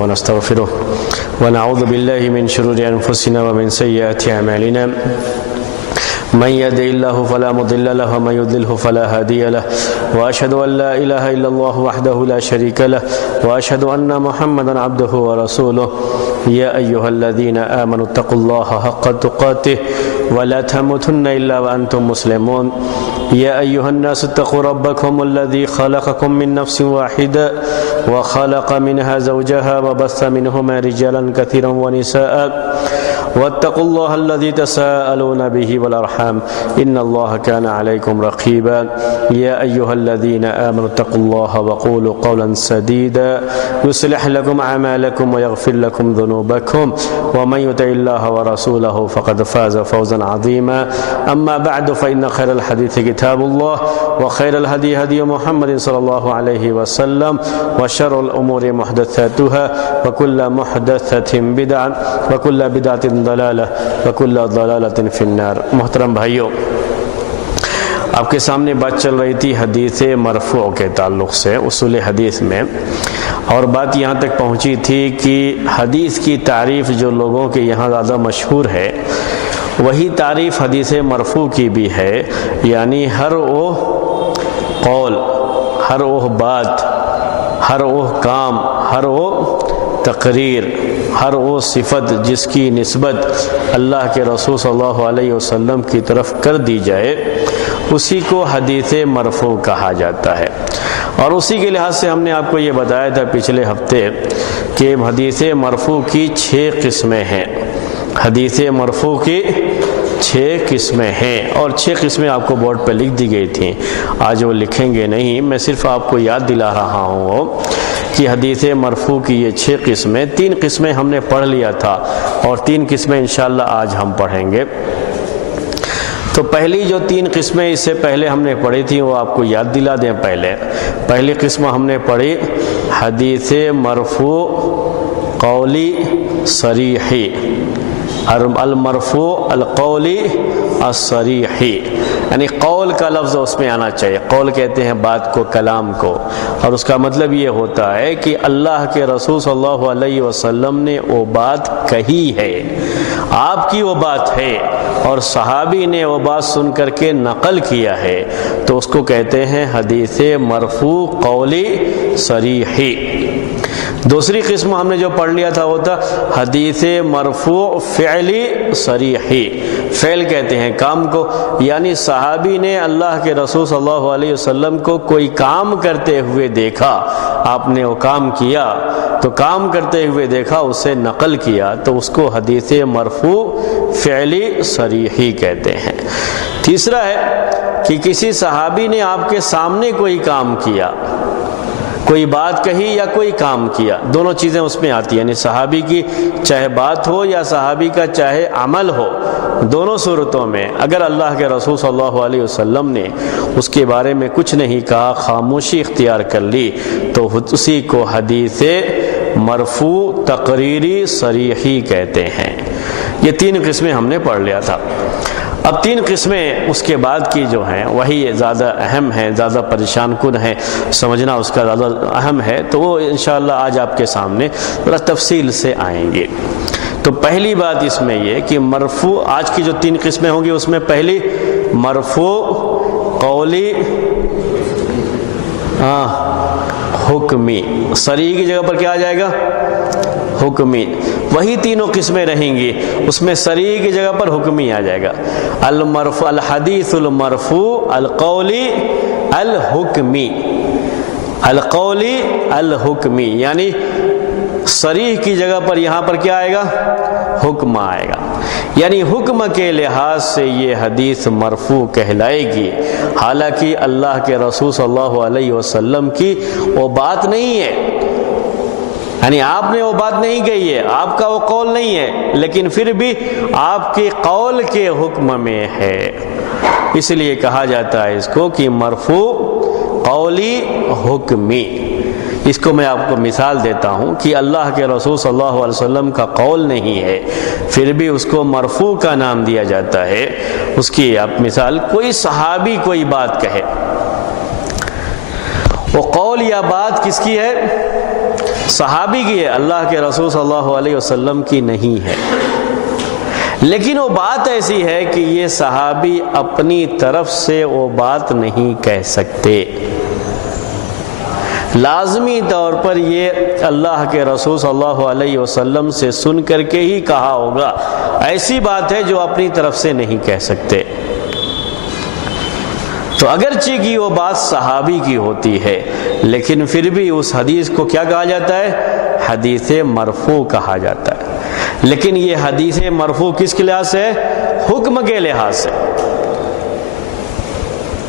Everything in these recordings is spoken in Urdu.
ونستغفره ونعوذ بالله من شرور أنفسنا ومن سيئات أعمالنا من يهده الله فلا مضل له ومن يضلل فلا هادي له وأشهد أن لا إله إلا الله وحده لا شريك له وأشهد أن محمدا عبده ورسوله يا أيها الذين آمنوا اتقوا الله حق تقاته ولا تموتن إلا وأنتم مسلمون يا أيها الناس اتقوا ربكم الذي خلقكم من نفس واحدة وخلق منها زوجها وبث منهما رجالا كثيرا ونساء واتقوا الله الذي تساءلون به والأرحام إن الله كان عليكم رقيبا يا أيها الذين آمنوا اتقوا الله وقولوا قولا سديدا يصلح لكم أعمالكم ويغفر لكم ذنوبكم ومن يطع الله ورسوله فقد فاز فوزا عظيما أما بعد فإن خير الحديث كتاب الله وخير الهدي هدي محمد صلى الله عليه وسلم وشر الأمور محدثاتها وكل محدثة بدعة وكل بدعة ضلالہ وکل ضلالۃ فی النار۔ محترم بھائیوں، آپ کے سامنے بات چل رہی تھی حدیث مرفوع کے تعلق سے اصول حدیث میں، اور بات یہاں تک پہنچی تھی کہ حدیث کی تعریف جو لوگوں کے یہاں زیادہ مشہور ہے وہی تعریف حدیث مرفوع کی بھی ہے، یعنی ہر وہ قول، ہر وہ بات، ہر وہ کام، ہر وہ تقریر، ہر وہ صفت جس کی نسبت اللہ کے رسول صلی اللہ علیہ وسلم کی طرف کر دی جائے اسی کو حدیث مرفوع کہا جاتا ہے۔ اور اسی کے لحاظ سے ہم نے آپ کو یہ بتایا تھا پچھلے ہفتے کہ حدیث مرفوع کی 6 قسمیں ہیں۔ حدیث مرفوع کی 6 قسمیں ہیں، اور 6 قسمیں آپ کو بورڈ پہ لکھ دی گئی تھیں، آج وہ لکھیں گے نہیں، میں صرف آپ کو یاد دلا رہا ہوں کہ حدیث مرفوع کی یہ 6 قسمیں، 3 قسمیں ہم نے پڑھ لیا تھا اور 3 قسمیں انشاءاللہ آج ہم پڑھیں گے۔ تو پہلی جو 3 قسمیں اس سے پہلے ہم نے پڑھی تھی وہ آپ کو یاد دلا دیں۔ پہلی قسم ہم نے پڑھی حدیث مرفوع قولی صریحی، المرفوع القولی الصریحی، یعنی قول کا لفظ اس میں آنا چاہیے۔ قول کہتے ہیں بات کو، کلام کو، اور اس کا مطلب یہ ہوتا ہے کہ اللہ کے رسول صلی اللہ علیہ وسلم نے وہ بات کہی ہے، آپ کی وہ بات ہے، اور صحابی نے وہ بات سن کر کے نقل کیا ہے، تو اس کو کہتے ہیں حدیث مرفوع قولی صریحی۔ دوسری قسم ہم نے جو پڑھ لیا تھا وہ تھا حدیث مرفوع فعلی صریحی، فعل کہتے ہیں کام کو، یعنی صحابی نے اللہ کے رسول صلی اللہ علیہ وسلم کو کوئی کام کرتے ہوئے دیکھا، آپ نے وہ کام کیا، تو کام کرتے ہوئے دیکھا، اسے نقل کیا، تو اس کو حدیث مرفوع فعلی صریحی کہتے ہیں۔ تیسرا ہے کہ کسی صحابی نے آپ کے سامنے کوئی کام کیا، کوئی بات کہی یا کوئی کام کیا، دونوں چیزیں اس میں آتی ہیں، یعنی صحابی کی چاہے بات ہو یا صحابی کا چاہے عمل ہو، دونوں صورتوں میں اگر اللہ کے رسول صلی اللہ علیہ وسلم نے اس کے بارے میں کچھ نہیں کہا، خاموشی اختیار کر لی، تو اسی کو حدیث مرفوع تقریری صریحی کہتے ہیں۔ یہ 3 قسمیں ہم نے پڑھ لیا تھا۔ اب 3 قسمیں اس کے بعد کی جو ہیں وہی زیادہ اہم ہیں، زیادہ پریشان کن ہیں، سمجھنا اس کا زیادہ اہم ہے، تو وہ انشاءاللہ آج آپ کے سامنے ذرا تفصیل سے آئیں گے۔ تو پہلی بات اس میں یہ کہ مرفوع، آج کی جو 3 قسمیں ہوں گی اس میں پہلی مرفوع قولی حکمی، صریح کی جگہ پر کیا آ جائے گا؟ حکمی۔ وہی تینوں قسمیں رہیں گی، اس میں صریح کی جگہ پر حکمی آ جائے گا۔ المرفوع، الحدیث المرفوع القولی الحکمی، القولی الحکمی، یعنی صریح کی جگہ پر یہاں پر کیا آئے گا؟ حکم آئے گا، یعنی حکم کے لحاظ سے یہ حدیث مرفوع کہلائے گی، حالانکہ اللہ کے رسول صلی اللہ علیہ وسلم کی وہ بات نہیں ہے، یعنی آپ نے وہ بات نہیں کہی ہے، آپ کا وہ قول نہیں ہے، لیکن پھر بھی آپ کے قول کے حکم میں ہے، اس لیے کہا جاتا ہے اس کو کہ مرفوع قولی حکمی۔ اس کو میں آپ کو مثال دیتا ہوں کہ اللہ کے رسول صلی اللہ علیہ وسلم کا قول نہیں ہے، پھر بھی اس کو مرفوع کا نام دیا جاتا ہے۔ اس کی آپ مثال، کوئی صحابی کوئی بات کہے، وہ قول یا بات کس کی ہے؟ صحابی کی ہے، اللہ کے رسول صلی اللہ علیہ وسلم کی نہیں ہے۔ لیکن وہ بات ایسی ہے کہ یہ صحابی اپنی طرف سے وہ بات نہیں کہہ سکتے، لازمی طور پر یہ اللہ کے رسول صلی اللہ علیہ وسلم سے سن کر کے ہی کہا ہوگا۔ ایسی بات ہے جو اپنی طرف سے نہیں کہہ سکتے۔ تو اگرچہ کہ وہ بات صحابی کی ہوتی ہے، لیکن پھر بھی اس حدیث کو کیا کہا جاتا ہے؟ حدیث مرفوع کہا جاتا ہے۔ لیکن یہ حدیث مرفوع کس کے لحاظ سے ہے؟ حکم کے لحاظ سے،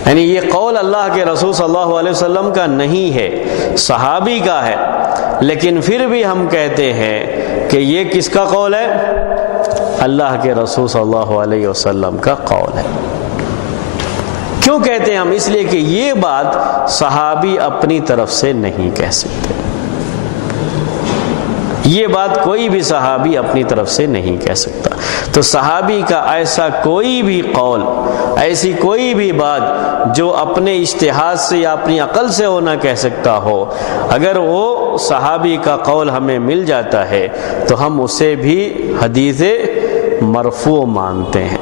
یعنی یہ قول اللہ کے رسول صلی اللہ علیہ وسلم کا نہیں ہے، صحابی کا ہے، لیکن پھر بھی ہم کہتے ہیں کہ یہ کس کا قول ہے؟ اللہ کے رسول صلی اللہ علیہ وسلم کا قول ہے۔ کیوں کہتے ہیں ہم؟ اس لیے کہ یہ بات صحابی اپنی طرف سے نہیں کہہ سکتے، یہ بات کوئی بھی صحابی اپنی طرف سے نہیں کہہ سکتا۔ تو صحابی کا ایسا کوئی بھی قول، ایسی کوئی بھی بات جو اپنے اجتہاد سے یا اپنی عقل سے وہ نہ کہہ سکتا ہو، اگر وہ صحابی کا قول ہمیں مل جاتا ہے تو ہم اسے بھی حدیث مرفوع مانتے ہیں۔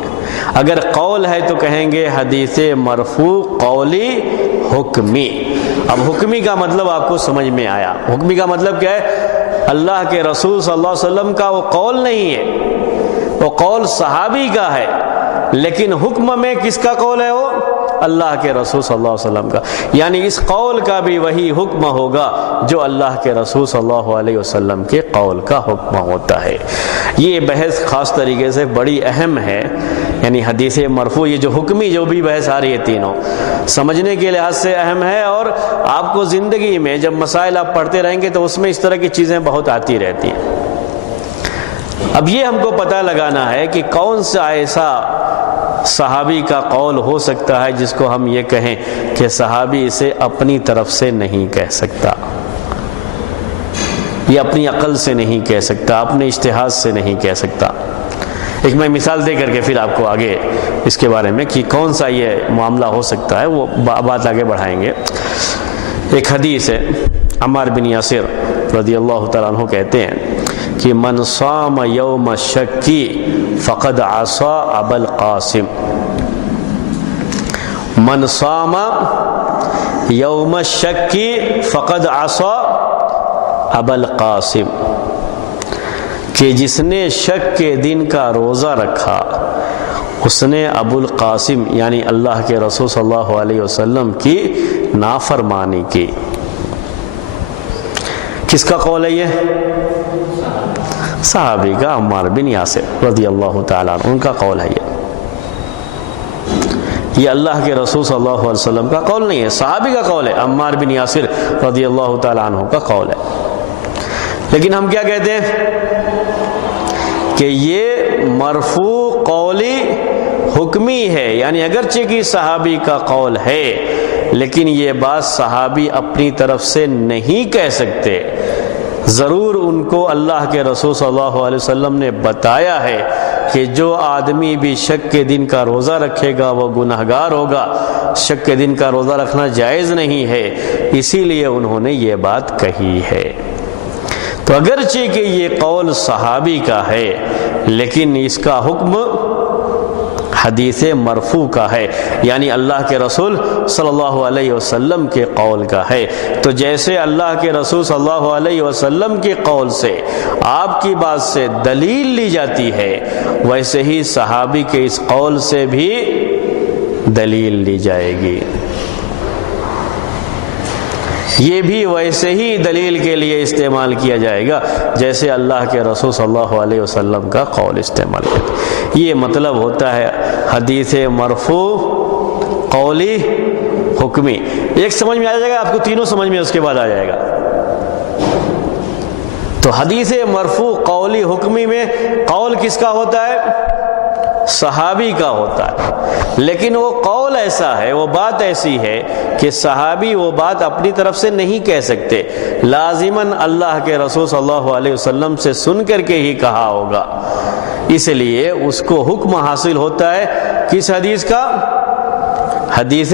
اگر قول ہے تو کہیں گے حدیث مرفوع قولی حکمی۔ اب حکمی کا مطلب آپ کو سمجھ میں آیا۔ حکمی کا مطلب کیا ہے؟ اللہ کے رسول صلی اللہ علیہ وسلم کا وہ قول نہیں ہے، وہ قول صحابی کا ہے، لیکن حکم میں کس کا قول ہے؟ وہ اللہ کے رسول صلی اللہ علیہ وسلم کا، یعنی اس قول کا بھی وہی حکم ہوگا جو اللہ کے رسول صلی اللہ علیہ وسلم کے قول کا حکم ہوتا ہے۔ یہ بحث خاص طریقے سے بڑی اہم ہے، یعنی حدیث مرفوع، یہ جو حکمی جو بھی بحث آ رہی ہے تینوں سمجھنے کے لحاظ سے اہم ہے، اور آپ کو زندگی میں جب مسائل آپ پڑھتے رہیں گے تو اس میں اس طرح کی چیزیں بہت آتی رہتی ہیں۔ اب یہ ہم کو پتہ لگانا ہے کہ کون سا ایسا صحابی کا قول ہو سکتا ہے جس کو ہم یہ کہیں کہ صحابی اسے اپنی طرف سے نہیں کہہ سکتا، یہ اپنی عقل سے نہیں کہہ سکتا، اپنے اجتہاد سے نہیں کہہ سکتا۔ ایک میں مثال دے کر کے پھر آپ کو آگے اس کے بارے میں کہ کون سا یہ معاملہ ہو سکتا ہے وہ بات آگے بڑھائیں گے۔ ایک حدیث ہے، عمار بن یاسر رضی اللہ تعالیٰ عنہ کہتے ہیں کہ من صام یوم الشکی فقد عصى ابا القاسم، من صام یوم الشکی فقد عصى ابا القاسم، کہ جس نے شک کے دن کا روزہ رکھا اس نے ابو القاسم یعنی اللہ کے رسول صلی اللہ علیہ وسلم کی نافرمانی کی۔ کس کا قول ہے یہ؟ صحابی کا، عمار بن یاسر رضی اللہ تعالیٰ عنہ، ان کا قول ہے یہ اللہ کے رسول صلی اللہ علیہ وسلم کا قول نہیں ہے، صحابی کا قول ہے، عمار بن یاسر رضی اللہ تعالیٰ عنہ کا قول ہے۔ لیکن ہم کیا کہتے ہیں کہ یہ مرفوع قولی حکمی ہے، یعنی اگرچہ کہ صحابی کا قول ہے لیکن یہ بات صحابی اپنی طرف سے نہیں کہہ سکتے، ضرور ان کو اللہ کے رسول صلی اللہ علیہ وسلم نے بتایا ہے کہ جو آدمی بھی شک کے دن کا روزہ رکھے گا وہ گناہگار ہوگا، شک کے دن کا روزہ رکھنا جائز نہیں ہے، اسی لیے انہوں نے یہ بات کہی ہے۔ تو اگرچہ کہ یہ قول صحابی کا ہے لیکن اس کا حکم حدیث مرفوع کا ہے، یعنی اللہ کے رسول صلی اللہ علیہ وسلم کے قول کا ہے۔ تو جیسے اللہ کے رسول صلی اللہ علیہ وسلم کے قول سے آپ کی بات سے دلیل لی جاتی ہے، ویسے ہی صحابی کے اس قول سے بھی دلیل لی جائے گی، یہ بھی ویسے ہی دلیل کے لیے استعمال کیا جائے گا جیسے اللہ کے رسول صلی اللہ علیہ وسلم کا قول استعمال کرتے ہیں۔ یہ مطلب ہوتا ہے حدیث مرفوع قولی حکمی۔ ایک سمجھ میں آ جائے گا آپ کو، تینوں سمجھ میں اس کے بعد آ جائے گا۔ تو حدیث مرفوع قولی حکمی میں قول کس کا ہوتا ہے؟ صحابی کا ہوتا ہے، لیکن وہ قول ایسا ہے، وہ بات ایسی ہے کہ صحابی وہ بات اپنی طرف سے نہیں کہہ سکتے، لازماً اللہ کے رسول صلی اللہ علیہ وسلم سے سن کر کے ہی کہا ہوگا، اس لیے اس کو حکم حاصل ہوتا ہے کس حدیث کا؟ حدیث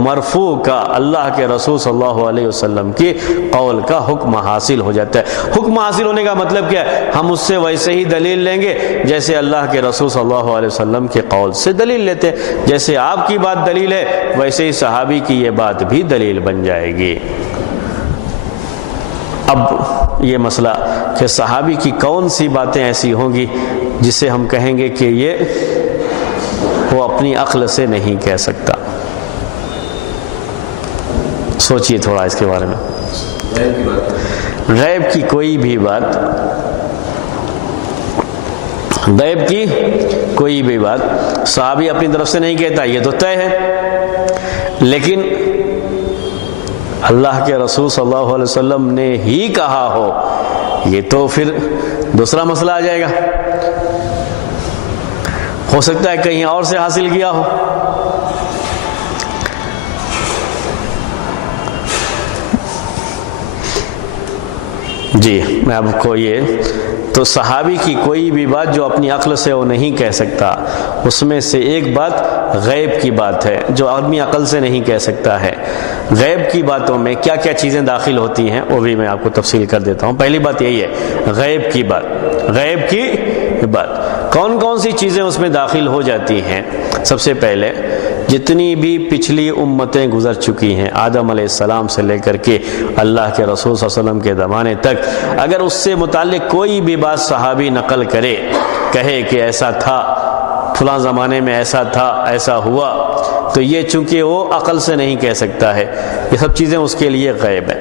مرفوع کا اللہ کے رسول صلی اللہ علیہ وسلم کی قول کا حکم حاصل ہو جاتا ہے۔ حکم حاصل ہونے کا مطلب کیا ہے؟ ہم اس سے ویسے ہی دلیل لیں گے جیسے اللہ کے رسول صلی اللہ علیہ وسلم کے قول سے دلیل لیتے ہیں۔ جیسے آپ کی بات دلیل ہے ویسے ہی صحابی کی یہ بات بھی دلیل بن جائے گی۔ اب یہ مسئلہ کہ صحابی کی کون سی باتیں ایسی ہوں گی جسے ہم کہیں گے کہ یہ وہ اپنی عقل سے نہیں کہہ سکتا؟ سوچئے تھوڑا اس کے بارے میں۔ غیب کی کوئی بھی بات، غیب کی کوئی بھی بات صحابی اپنی طرف سے نہیں کہتا، یہ تو طے ہے، لیکن اللہ کے رسول صلی اللہ علیہ وسلم نے ہی کہا ہو یہ تو پھر دوسرا مسئلہ آ جائے گا۔ ہو سکتا ہے کہیں اور سے حاصل کیا ہو۔ جی میں آپ کو یہ تو صحابی کی کوئی بھی بات جو اپنی عقل سے وہ نہیں کہہ سکتا، اس میں سے ایک بات غیب کی بات ہے جو آدمی عقل سے نہیں کہہ سکتا ہے۔ غیب کی باتوں میں کیا کیا چیزیں داخل ہوتی ہیں وہ بھی میں آپ کو تفصیل کر دیتا ہوں۔ پہلی بات یہی ہے غیب کی بات، غیب کی بات کون کون سی چیزیں اس میں داخل ہو جاتی ہیں؟ سب سے پہلے جتنی بھی پچھلی امتیں گزر چکی ہیں آدم علیہ السلام سے لے کر کے اللہ کے رسول صلی اللہ علیہ وسلم کے زمانے تک، اگر اس سے متعلق کوئی بھی بات صحابی نقل کرے، کہے کہ ایسا تھا فلاں زمانے میں، ایسا تھا، ایسا ہوا، تو یہ چونکہ وہ عقل سے نہیں کہہ سکتا ہے، یہ سب چیزیں اس کے لیے غیب ہیں۔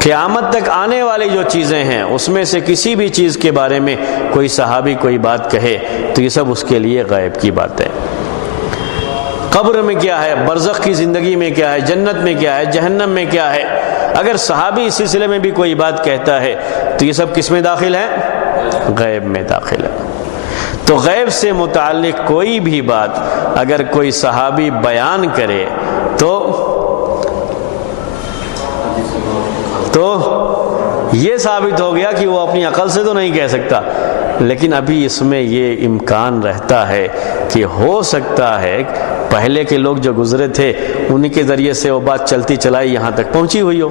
قیامت تک آنے والی جو چیزیں ہیں اس میں سے کسی بھی چیز کے بارے میں کوئی صحابی کوئی بات کہے تو یہ سب اس کے لیے غیب کی بات ہے۔ قبر میں کیا ہے، برزخ کی زندگی میں کیا ہے، جنت میں کیا ہے، جہنم میں کیا ہے، اگر صحابی اس سلسلے میں بھی کوئی بات کہتا ہے تو یہ سب کس میں داخل ہے؟ غیب میں داخل ہے۔ تو غیب سے متعلق کوئی بھی بات اگر کوئی صحابی بیان کرے تو یہ ثابت ہو گیا کہ وہ اپنی عقل سے تو نہیں کہہ سکتا، لیکن ابھی اس میں یہ امکان رہتا ہے کہ ہو سکتا ہے پہلے کے لوگ جو گزرے تھے انہی کے ذریعے سے وہ بات چلتی چلائی یہاں تک پہنچی ہوئی ہو،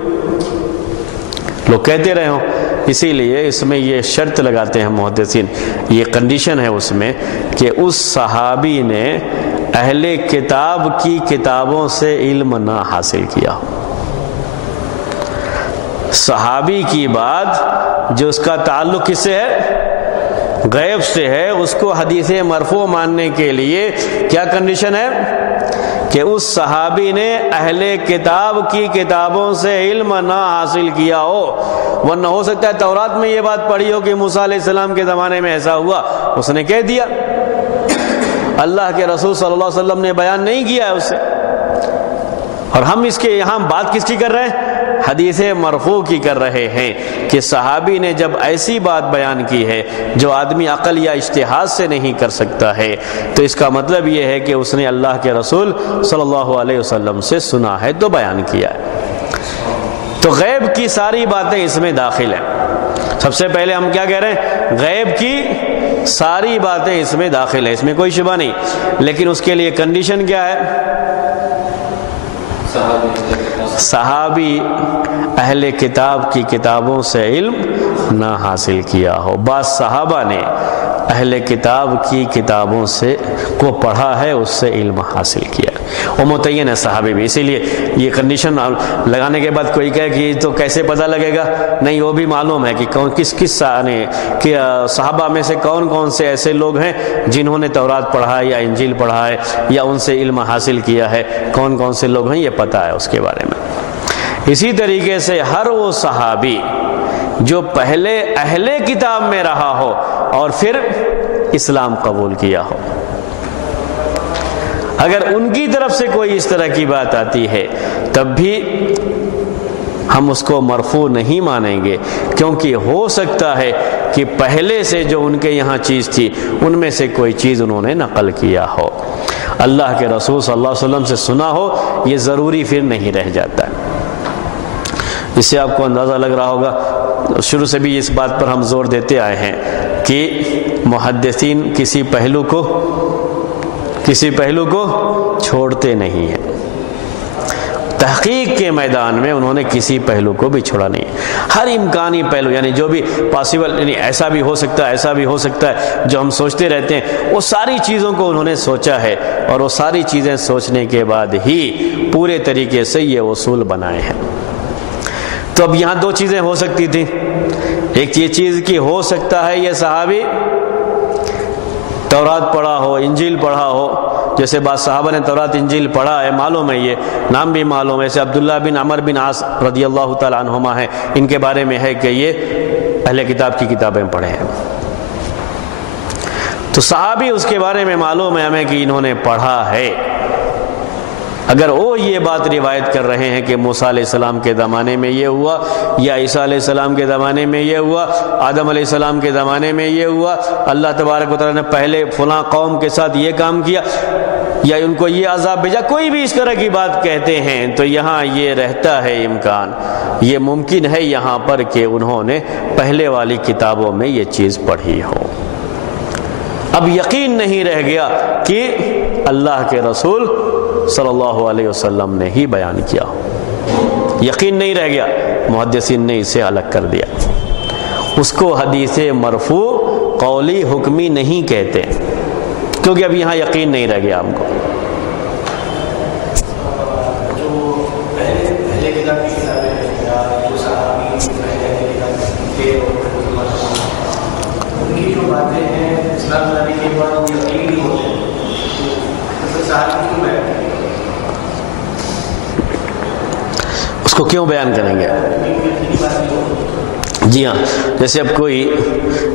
لوگ کہتے رہے ہوں۔ اسی لیے اس میں یہ شرط لگاتے ہیں محدثین، یہ کنڈیشن ہے اس میں کہ اس صحابی نے اہل کتاب کی کتابوں سے علم نہ حاصل کیا ہو۔ صحابی کی بات جو اس کا تعلق کس سے ہے؟ غیب سے ہے، اس کو حدیث مرفوع ماننے کے لیے کیا کنڈیشن ہے کہ اس صحابی نے اہل کتاب کی کتابوں سے علم نہ حاصل کیا ہو، ورنہ ہو سکتا ہے تورات میں یہ بات پڑھی ہو کہ موسیٰ علیہ السلام کے زمانے میں ایسا ہوا، اس نے کہہ دیا، اللہ کے رسول صلی اللہ علیہ وسلم نے بیان نہیں کیا ہے اسے، اور ہم اس کے یہاں بات کس کی کر رہے ہیں؟ حدیث مرفوع کی کر رہے ہیں کہ صحابی نے جب ایسی بات بیان کی ہے جو آدمی عقل یا اجتہاد سے نہیں کر سکتا ہے تو اس کا مطلب یہ ہے کہ اس نے اللہ کے رسول صلی اللہ علیہ وسلم سے سنا ہے تو بیان کیا ہے۔ تو غیب کی ساری باتیں اس میں داخل ہیں۔ سب سے پہلے ہم کیا کہہ رہے ہیں؟ غیب کی ساری باتیں اس میں داخل ہیں، اس میں کوئی شبہ نہیں، لیکن اس کے لیے کنڈیشن کیا ہے؟ صحابی اہل کتاب کی کتابوں سے علم نہ حاصل کیا ہو۔ بعض صحابہ نے اہل کتاب کی کتابوں سے کو پڑھا ہے، اس سے علم حاصل کیا، وہ متعین ہے صحابی بھی۔ اسی لیے یہ کنڈیشن لگانے کے بعد کوئی کہے کہ یہ تو کیسے پتہ لگے گا، نہیں، وہ بھی معلوم ہے کہ کون کس صحابہ میں سے کون کون سے ایسے لوگ ہیں جنہوں نے تورات پڑھا ہے یا انجیل پڑھا ہے یا ان سے علم حاصل کیا ہے، کون کون سے لوگ ہیں یہ پتہ ہے اس کے بارے میں۔ اسی طریقے سے ہر وہ صحابی جو پہلے اہل کتاب میں رہا ہو اور پھر اسلام قبول کیا ہو، اگر ان کی طرف سے کوئی اس طرح کی بات آتی ہے تب بھی ہم اس کو مرفوع نہیں مانیں گے، کیونکہ ہو سکتا ہے کہ پہلے سے جو ان کے یہاں چیز تھی ان میں سے کوئی چیز انہوں نے نقل کیا ہو، اللہ کے رسول صلی اللہ علیہ وسلم سے سنا ہو، یہ ضروری پھر نہیں رہ جاتا ہے۔ اس سے آپ کو اندازہ لگ رہا ہوگا، شروع سے بھی اس بات پر ہم زور دیتے آئے ہیں کہ محدثین کسی پہلو کو چھوڑتے نہیں ہیں۔ تحقیق کے میدان میں انہوں نے کسی پہلو کو بھی چھوڑا نہیں. ہر امکانی پہلو، یعنی جو بھی پاسبل، یعنی ایسا بھی ہو سکتا ہے، ایسا بھی ہو سکتا ہے، جو ہم سوچتے رہتے ہیں، وہ ساری چیزوں کو انہوں نے سوچا ہے، اور وہ ساری چیزیں سوچنے کے بعد ہی پورے طریقے سے یہ اصول بنائے ہیں. تو اب یہاں دو چیزیں ہو سکتی تھیں. ایک یہ چیز کہ ہو سکتا ہے یہ صحابی تورات پڑھا ہو، انجیل پڑھا ہو، جیسے بعض صحابہ نے تورات انجیل پڑھا ہے، معلوم ہے، یہ نام بھی معلوم ہے، جیسے عبداللہ بن عمر بن عاص رضی اللہ تعالیٰ عنہما ہیں، ان کے بارے میں ہے کہ یہ اہل کتاب کی کتابیں پڑھے ہیں. تو صحابی اس کے بارے میں معلوم ہے ہمیں کہ انہوں نے پڑھا ہے. اگر وہ یہ بات روایت کر رہے ہیں کہ موسیٰ علیہ السلام کے زمانے میں یہ ہوا، یا عیسیٰ علیہ السلام کے زمانے میں یہ ہوا، آدم علیہ السلام کے زمانے میں یہ ہوا، اللہ تبارک و تعالیٰ نے پہلے فلاں قوم کے ساتھ یہ کام کیا، یا ان کو یہ عذاب بھیجا، کوئی بھی اس طرح کی بات کہتے ہیں، تو یہاں یہ رہتا ہے امکان، یہ ممکن ہے یہاں پر کہ انہوں نے پہلے والی کتابوں میں یہ چیز پڑھی ہو. اب یقین نہیں رہ گیا کہ اللہ کے رسول صلی اللہ علیہ وسلم نے ہی بیان کیا. یقین نہیں رہ گیا، محدثین نے اسے الگ کر دیا. اس کو حدیث مرفوع قولی حکمی نہیں کہتے، کیونکہ اب یہاں یقین نہیں رہ گیا ہم کو. اس کو کیوں بیان کریں گے؟ جی ہاں، جیسے اب کوئی،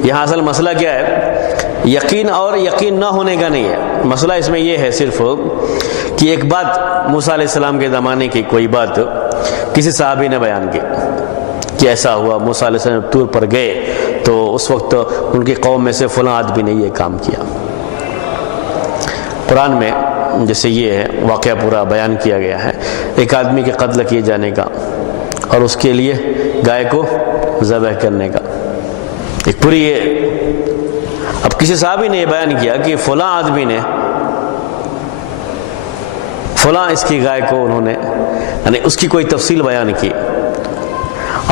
یہاں اصل مسئلہ کیا ہے، یقین اور یقین نہ ہونے کا نہیں ہے. مسئلہ اس میں یہ ہے صرف کہ ایک بات موسیٰ علیہ السلام کے زمانے کی کوئی بات کسی صحابی نے بیان کی کہ ایسا ہوا، موسیٰ علیہ السلام طور پر گئے تو اس وقت ان کی قوم میں سے فلاں آدمی نے یہ کام کیا. قرآن میں جیسے یہ ہے واقعہ پورا بیان کیا گیا ہے، ایک آدمی کے قتل کیے جانے کا اور اس کے لیے گائے کو ذبح کرنے کا، ایک پوری یہ. اب کسی صحابی نے یہ بیان کیا کہ فلاں آدمی نے فلاں اس کی گائے کو انہوں نے، یعنی اس کی کوئی تفصیل بیان کی،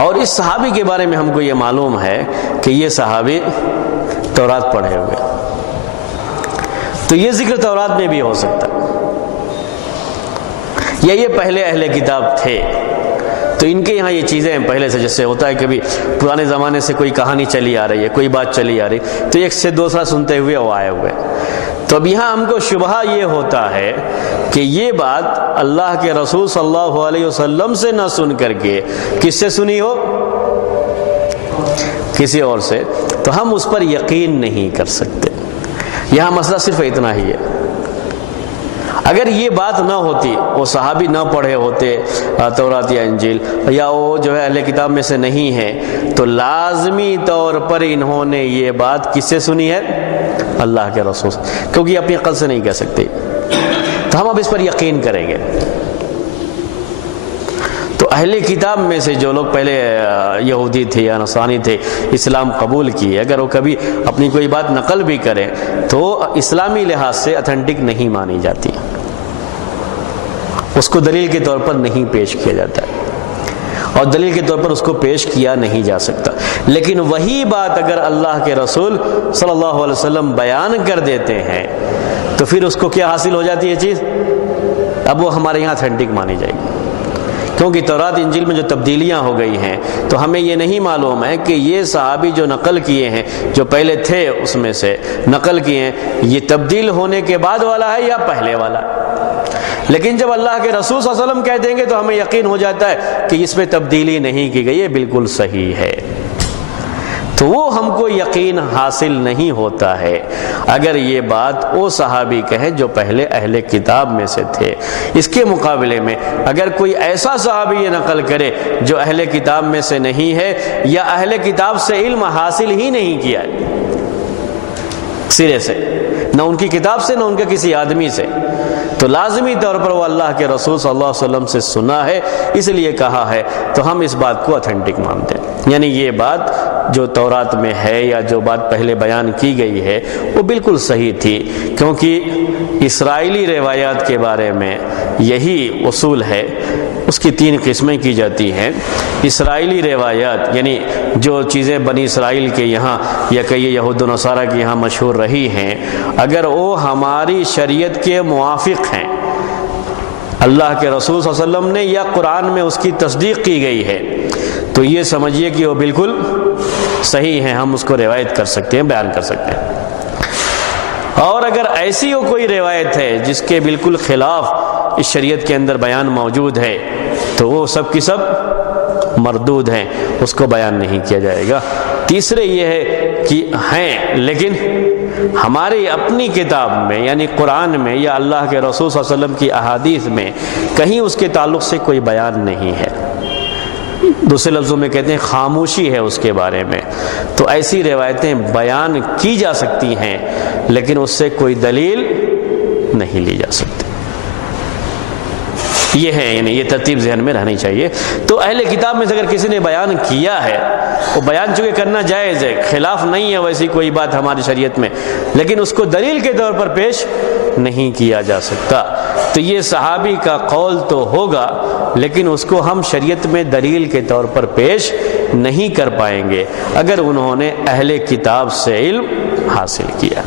اور اس صحابی کے بارے میں ہم کو یہ معلوم ہے کہ یہ صحابی تورات پڑھے ہوئے، تو یہ ذکر تورات میں بھی ہو سکتا، یا یہ پہلے اہل کتاب تھے تو ان کے یہاں یہ چیزیں پہلے سے، جیسے ہوتا ہے کبھی پرانے زمانے سے کوئی کہانی چلی آ رہی ہے، کوئی بات چلی آ رہی، تو ایک سے دوسرا سنتے ہوئے وہ آئے ہوئے. تو اب یہاں ہم کو شبہہ یہ ہوتا ہے کہ یہ بات اللہ کے رسول صلی اللہ علیہ وسلم سے نہ سن کر کے کس سے سنی ہو؟ کسی اور سے، تو ہم اس پر یقین نہیں کر سکتے. یہاں مسئلہ صرف اتنا ہی ہے. اگر یہ بات نہ ہوتی، وہ صحابی نہ پڑھے ہوتے تورات یا انجیل، یا وہ جو ہے اہل کتاب میں سے نہیں ہے، تو لازمی طور پر انہوں نے یہ بات کس سے سنی ہے؟ اللہ کے رسول، کیونکہ اپنی عقل سے نہیں کہہ سکتے. تو ہم اب اس پر یقین کریں گے. تو اہل کتاب میں سے جو لوگ پہلے یہودی تھے یا نصرانی تھے، اسلام قبول کیے، اگر وہ کبھی اپنی کوئی بات نقل بھی کریں تو اسلامی لحاظ سے اتھینٹک نہیں مانی جاتی، اس کو دلیل کے طور پر نہیں پیش کیا جاتا ہے، اور دلیل کے طور پر اس کو پیش کیا نہیں جا سکتا. لیکن وہی بات اگر اللہ کے رسول صلی اللہ علیہ وسلم بیان کر دیتے ہیں تو پھر اس کو کیا حاصل ہو جاتی ہے چیز؟ اب وہ ہمارے یہاں اتھینٹک مانی جائے گی، کیونکہ تورات انجیل میں جو تبدیلیاں ہو گئی ہیں تو ہمیں یہ نہیں معلوم ہے کہ یہ صحابی جو نقل کیے ہیں، جو پہلے تھے اس میں سے نقل کیے ہیں، یہ تبدیل ہونے کے بعد والا ہے یا پہلے والا. لیکن جب اللہ کے رسول صلی اللہ علیہ وسلم کہہ دیں گے تو ہمیں یقین ہو جاتا ہے کہ اس میں تبدیلی نہیں کی گئی، یہ بالکل صحیح ہے. تو وہ ہم کو یقین حاصل نہیں ہوتا ہے اگر یہ بات وہ صحابی کہے جو پہلے اہل کتاب میں سے تھے. اس کے مقابلے میں اگر کوئی ایسا صحابی یہ نقل کرے جو اہل کتاب میں سے نہیں ہے، یا اہل کتاب سے علم حاصل ہی نہیں کیا سرے سے، نہ ان کی کتاب سے نہ ان کے کسی آدمی سے، تو لازمی طور پر وہ اللہ کے رسول صلی اللہ علیہ وسلم سے سنا ہے، اس لیے کہا ہے، تو ہم اس بات کو اتھینٹک مانتے ہیں. یعنی یہ بات جو تورات میں ہے یا جو بات پہلے بیان کی گئی ہے وہ بالکل صحیح تھی، کیونکہ اسرائیلی روایات کے بارے میں یہی اصول ہے. اس کی 3 قسمیں کی جاتی ہیں۔ اسرائیلی روایات، یعنی جو چیزیں بنی اسرائیل کے یہاں یا کئی یہود و نصارہ کے یہاں مشہور رہی ہیں، اگر وہ ہماری شریعت کے موافق ہیں، اللہ کے رسول صلی اللہ علیہ وسلم نے یا قرآن میں اس کی تصدیق کی گئی ہے، تو یہ سمجھیے کہ وہ بالکل صحیح ہیں، ہم اس کو روایت کر سکتے ہیں، بیان کر سکتے ہیں۔ اور اگر ایسی وہ کوئی روایت ہے جس کے بالکل خلاف اس شریعت کے اندر بیان موجود ہے، تو وہ سب کی سب مردود ہیں، اس کو بیان نہیں کیا جائے گا۔ تیسرے یہ ہے کہ ہیں لیکن ہماری اپنی کتاب میں یعنی قرآن میں یا اللہ کے رسول صلی اللہ علیہ وسلم کی احادیث میں کہیں اس کے تعلق سے کوئی بیان نہیں ہے، دوسرے لفظوں میں کہتے ہیں خاموشی ہے اس کے بارے میں، تو ایسی روایتیں بیان کی جا سکتی ہیں لیکن اس سے کوئی دلیل نہیں لی جا سکتی۔ یہ ہے، یعنی یہ ترتیب ذہن میں رہنی چاہیے۔ تو اہل کتاب میں سے اگر کسی نے بیان کیا ہے، وہ بیان چونکہ کرنا جائز ہے، خلاف نہیں ہے ویسی کوئی بات ہماری شریعت میں، لیکن اس کو دلیل کے طور پر پیش نہیں کیا جا سکتا، تو یہ صحابی کا قول تو ہوگا لیکن اس کو ہم شریعت میں دلیل کے طور پر پیش نہیں کر پائیں گے اگر انہوں نے اہل کتاب سے علم حاصل کیا،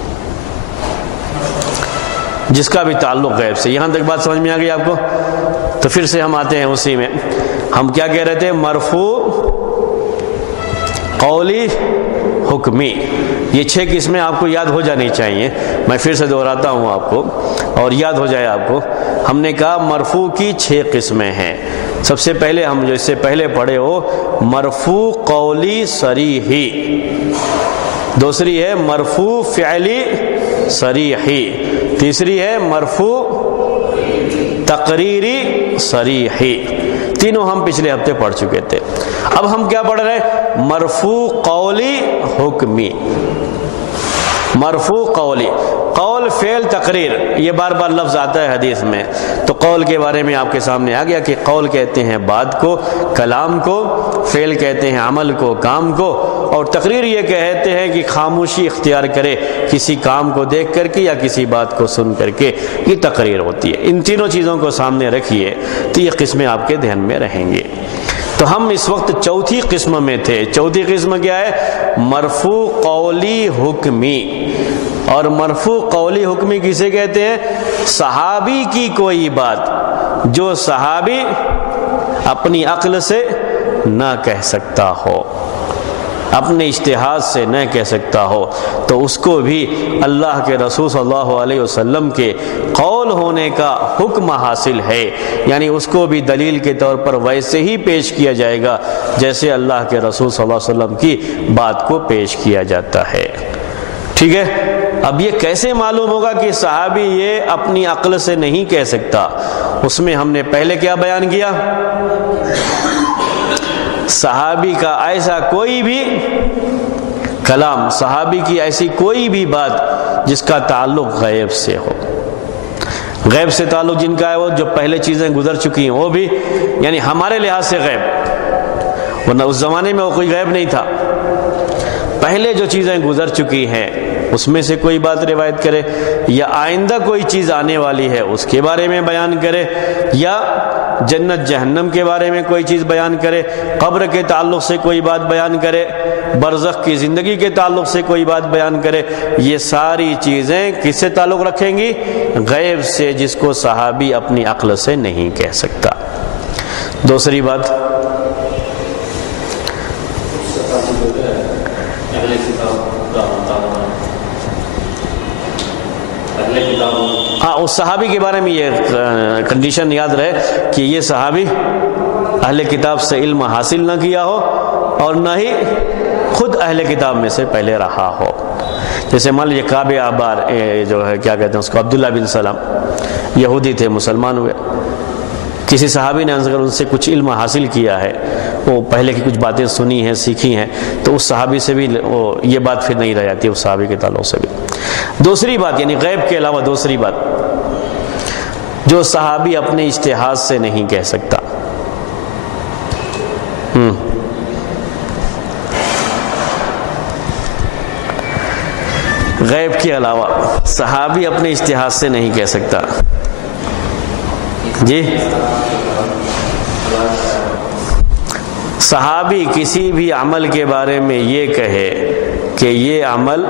جس کا بھی تعلق غیب سے۔ یہاں تک بات سمجھ میں آ گئی آپ کو؟ تو پھر سے ہم آتے ہیں اسی میں، ہم کیا کہہ رہے تھے؟ مرفوع، قولی، حکمی، یہ 6 قسمیں آپ کو یاد ہو جانی چاہیے۔ میں پھر سے دہراتا ہوں آپ کو اور یاد ہو جائے آپ کو۔ ہم نے کہا مرفوع کی 6 قسمیں ہیں۔ سب سے پہلے ہم جو اس سے پہلے پڑھے ہو مرفوع قولی صریحی، دوسری ہے مرفوع فعلی صریحی، تیسری ہے مرفوع تقریری صریحی، تینوں ہم پچھلے ہفتے پڑھ چکے تھے۔ اب ہم کیا پڑھ رہے ہیں؟ مرفوع قولی حکمی۔ مرفوع قولی، قول، فعل، تقریر، یہ بار بار لفظ آتا ہے حدیث میں، تو قول کے بارے میں آپ کے سامنے آ گیا کہ قول کہتے ہیں بات کو، کلام کو، فعل کہتے ہیں عمل کو، کام کو، اور تقریر یہ کہتے ہیں کہ خاموشی اختیار کرے کسی کام کو دیکھ کر کے یا کسی بات کو سن کر کے، یہ تقریر ہوتی ہے۔ ان تینوں چیزوں کو سامنے رکھیے تو یہ قسمیں آپ کے ذہن میں رہیں گے۔ تو ہم اس وقت چوتھی قسم میں تھے۔ چوتھی قسم کیا ہے؟ مرفوع قولی حکمی۔ اور مرفوع قولی حکمی کسے کہتے ہیں؟ صحابی کی کوئی بات جو صحابی اپنی عقل سے نہ کہہ سکتا ہو، اپنے اجتہاد سے نہ کہہ سکتا ہو، تو اس کو بھی اللہ کے رسول صلی اللہ علیہ وسلم کے قول ہونے کا حکم حاصل ہے، یعنی اس کو بھی دلیل کے طور پر ویسے ہی پیش کیا جائے گا جیسے اللہ کے رسول صلی اللہ علیہ وسلم کی بات کو پیش کیا جاتا ہے۔ ٹھیک ہے؟ اب یہ کیسے معلوم ہوگا کہ صحابی یہ اپنی عقل سے نہیں کہہ سکتا؟ اس میں ہم نے پہلے کیا بیان کیا؟ صحابی کا ایسا کوئی بھی کلام، صحابی کی ایسی کوئی بھی بات جس کا تعلق غیب سے ہو، غیب سے تعلق جن کا ہے وہ جو پہلے چیزیں گزر چکی ہیں وہ بھی، یعنی ہمارے لحاظ سے غیب، ورنہ اس زمانے میں وہ کوئی غیب نہیں تھا، پہلے جو چیزیں گزر چکی ہیں اس میں سے کوئی بات روایت کرے، یا آئندہ کوئی چیز آنے والی ہے اس کے بارے میں بیان کرے، یا جنت جہنم کے بارے میں کوئی چیز بیان کرے، قبر کے تعلق سے کوئی بات بیان کرے، برزخ کی زندگی کے تعلق سے کوئی بات بیان کرے، یہ ساری چیزیں کس سے تعلق رکھیں گی؟ غیب سے، جس کو صحابی اپنی عقل سے نہیں کہہ سکتا۔ دوسری بات، ہاں اس صحابی کے بارے میں یہ کنڈیشن یاد رہے کہ یہ صحابی اہل کتاب سے علم حاصل نہ کیا ہو اور نہ ہی خود اہل کتاب میں سے پہلے رہا ہو۔ جیسے مان لیجیے کعب احبار جو ہے کیا کہتے ہیں اس کو، عبداللہ بن سلام، یہودی تھے، مسلمان ہوئے، کسی صحابی نے اگر ان سے کچھ علم حاصل کیا ہے، وہ پہلے کی کچھ باتیں سنی ہیں، سیکھی ہیں، تو اس صحابی سے بھی یہ بات پھر نہیں رہ جاتی، اس صحابی کے تعلق سے بھی۔ دوسری بات، یعنی غیب کے علاوہ دوسری بات جو صحابی اپنے اجتہاد سے نہیں کہہ سکتا، غیب کے علاوہ صحابی اپنے اجتہاد سے نہیں کہہ سکتا، جی صحابی کسی بھی عمل کے بارے میں یہ کہے کہ یہ عمل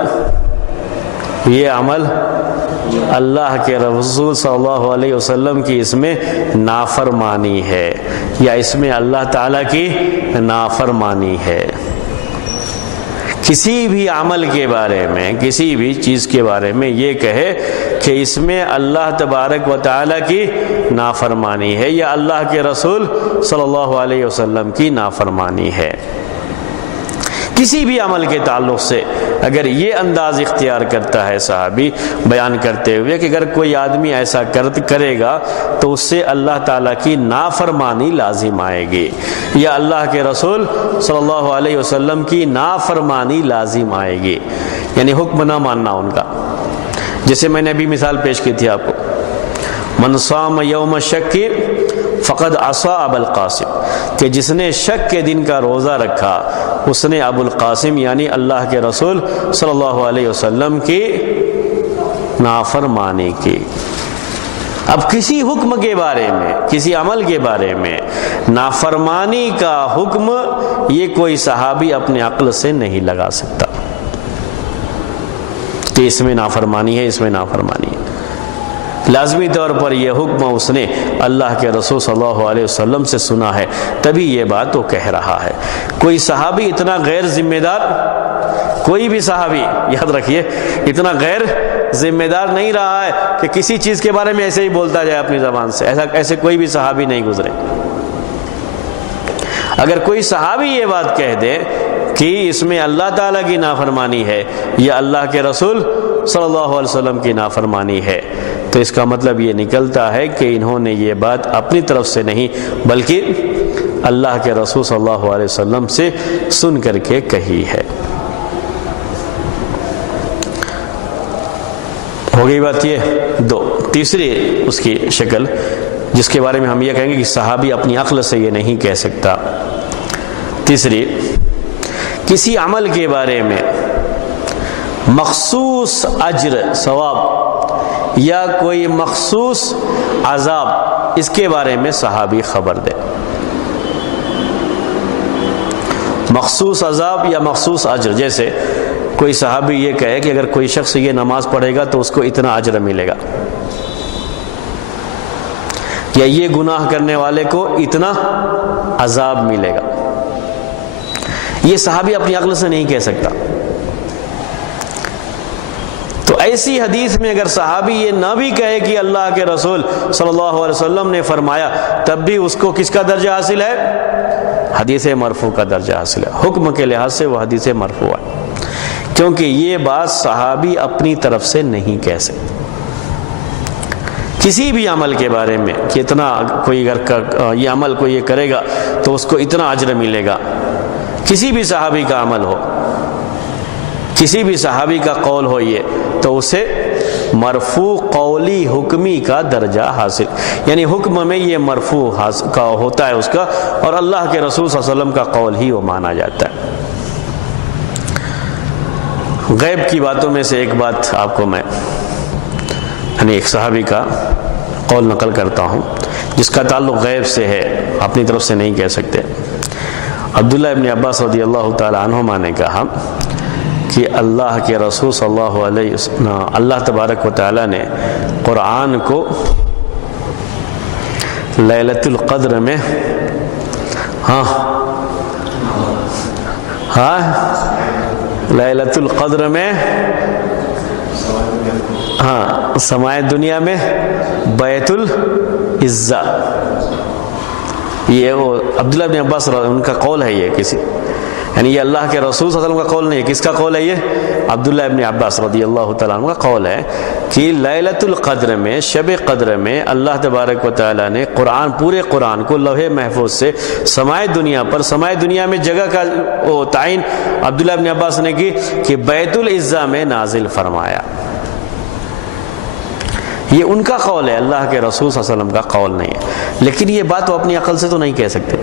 اللہ کے رسول صلی اللہ علیہ وسلم کی اس میں نافرمانی ہے یا اس میں اللہ تعالیٰ کی نافرمانی ہے، کسی بھی عمل کے بارے میں، کسی بھی چیز کے بارے میں یہ کہے کہ اس میں اللہ تبارک و تعالیٰ کی نافرمانی ہے یا اللہ کے رسول صلی اللہ علیہ وسلم کی نافرمانی ہے، کسی بھی عمل کے تعلق سے اگر یہ انداز اختیار کرتا ہے صحابی بیان کرتے ہوئے کہ اگر کوئی آدمی ایسا کرے گا تو اس سے اللہ تعالیٰ کی نافرمانی لازم آئے گی یا اللہ کے رسول صلی اللہ علیہ وسلم کی نافرمانی لازم آئے گی، یعنی حکم نہ ماننا ان کا، جیسے میں نے ابھی مثال پیش کی تھی آپ کو، من صام یوم الشک فقد عصى ابا القاسم، کہ جس نے شک کے دن کا روزہ رکھا اس نے ابو القاسم یعنی اللہ کے رسول صلی اللہ علیہ وسلم کی نافرمانی کی۔ اب کسی حکم کے بارے میں، کسی عمل کے بارے میں نافرمانی کا حکم یہ کوئی صحابی اپنے عقل سے نہیں لگا سکتا کہ اس میں نافرمانی ہے، اس میں نافرمانی ہے، لازمی طور پر یہ حکم اس نے اللہ کے رسول صلی اللہ علیہ وسلم سے سنا ہے، تبھی یہ بات وہ کہہ رہا ہے۔ کوئی صحابی اتنا غیر ذمہ دار، کوئی بھی صحابی یاد رکھیے اتنا غیر ذمہ دار نہیں رہا ہے کہ کسی چیز کے بارے میں ایسے ہی بولتا جائے اپنی زبان سے، ایسے کوئی بھی صحابی نہیں گزرے۔ اگر کوئی صحابی یہ بات کہہ دے کہ اس میں اللہ تعالیٰ کی نافرمانی ہے یا اللہ کے رسول صلی اللہ علیہ وسلم کی نافرمانی ہے تو اس کا مطلب یہ نکلتا ہے کہ انہوں نے یہ بات اپنی طرف سے نہیں بلکہ اللہ کے رسول صلی اللہ علیہ وسلم سے سن کر کے کہی ہے۔ ہو گئی بات یہ دو۔ تیسری اس کی شکل جس کے بارے میں ہم یہ کہیں گے کہ صحابی اپنی عقل سے یہ نہیں کہہ سکتا، تیسری، کسی عمل کے بارے میں مخصوص اجر ثواب یا کوئی مخصوص عذاب اس کے بارے میں صحابی خبر دے، مخصوص عذاب یا مخصوص اجر، جیسے کوئی صحابی یہ کہے کہ اگر کوئی شخص یہ نماز پڑھے گا تو اس کو اتنا اجر ملے گا، یا یہ گناہ کرنے والے کو اتنا عذاب ملے گا، یہ صحابی اپنی عقل سے نہیں کہہ سکتا۔ تو ایسی حدیث میں اگر صحابی یہ نہ بھی کہے کہ اللہ کے رسول صلی اللہ علیہ وسلم نے فرمایا، تب بھی اس کو کس کا درجہ حاصل ہے؟ حدیث مرفوع کا درجہ حاصل ہے، حکم کے لحاظ سے وہ حدیث مرفوع ہے، کیونکہ یہ بات صحابی اپنی طرف سے نہیں کہہ سکتے۔ کسی بھی عمل کے بارے میں کہ اتنا کوئی اگر یہ عمل کو یہ کرے گا تو اس کو اتنا اجر ملے گا، کسی بھی صحابی کا عمل ہو، کسی بھی صحابی کا قول ہو، یہ تو اسے مرفوع قولی حکمی کا درجہ حاصل، یعنی حکم میں یہ مرفوع کا ہوتا ہے اس کا، اور اللہ کے رسول صلی اللہ علیہ وسلم کا قول ہی وہ مانا جاتا ہے۔ غیب کی باتوں میں سے ایک بات آپ کو میں یعنی ایک صحابی کا قول نقل کرتا ہوں جس کا تعلق غیب سے ہے، اپنی طرف سے نہیں کہہ سکتے۔ عبداللہ ابن عباس رضی اللہ تعالی عنہما نے کہا کہ اللہ کے رسول صلی اللہ علیہ وسلم، اللہ تبارک و تعالی نے قرآن کو لیلۃ القدر میں لیلۃ القدر میں سماع دنیا میں بیت العزہ، یہ وہ عبداللہ بن عباس ان کا قول ہے، یہ کسی یعنی یہ اللہ کے رسول صلی اللہ علیہ وسلم کا قول نہیں ہے، کس کا قول ہے؟ یہ عبداللہ ابن عباس رضی اللہ تعالیٰ عنہ کا قول ہے کہ لیلۃ القدر میں، شب قدر میں اللہ تبارک و تعالیٰ نے قرآن، پورے قرآن کو لوح محفوظ سے سماع دنیا پر، سماع دنیا میں جگہ کا وہ تعین عبداللہ ابن عباس نے کی کہ بیت العزہ میں نازل فرمایا۔ یہ ان کا قول ہے، اللہ کے رسول صلی اللہ علیہ وسلم کا قول نہیں ہے، لیکن یہ بات وہ اپنی عقل سے تو نہیں کہہ سکتے۔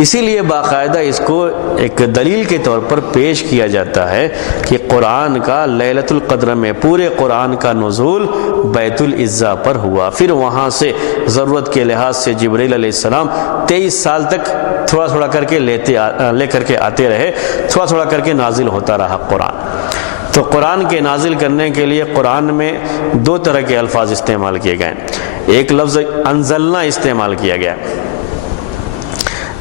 اسی لیے باقاعدہ اس کو ایک دلیل کے طور پر پیش کیا جاتا ہے کہ قرآن کا لیلۃ القدر میں پورے قرآن کا نزول بیت العزا پر ہوا، پھر وہاں سے ضرورت کے لحاظ سے جبرائیل علیہ السلام 23 سال تک تھوڑا تھوڑا کر کے لے کر کے آتے رہے، تھوڑا تھوڑا کر کے نازل ہوتا رہا قرآن۔ تو قرآن کے نازل کرنے کے لیے قرآن میں 2 طرح کے الفاظ استعمال کیے گئے ہیں۔ ایک لفظ انزلنا استعمال کیا گیا،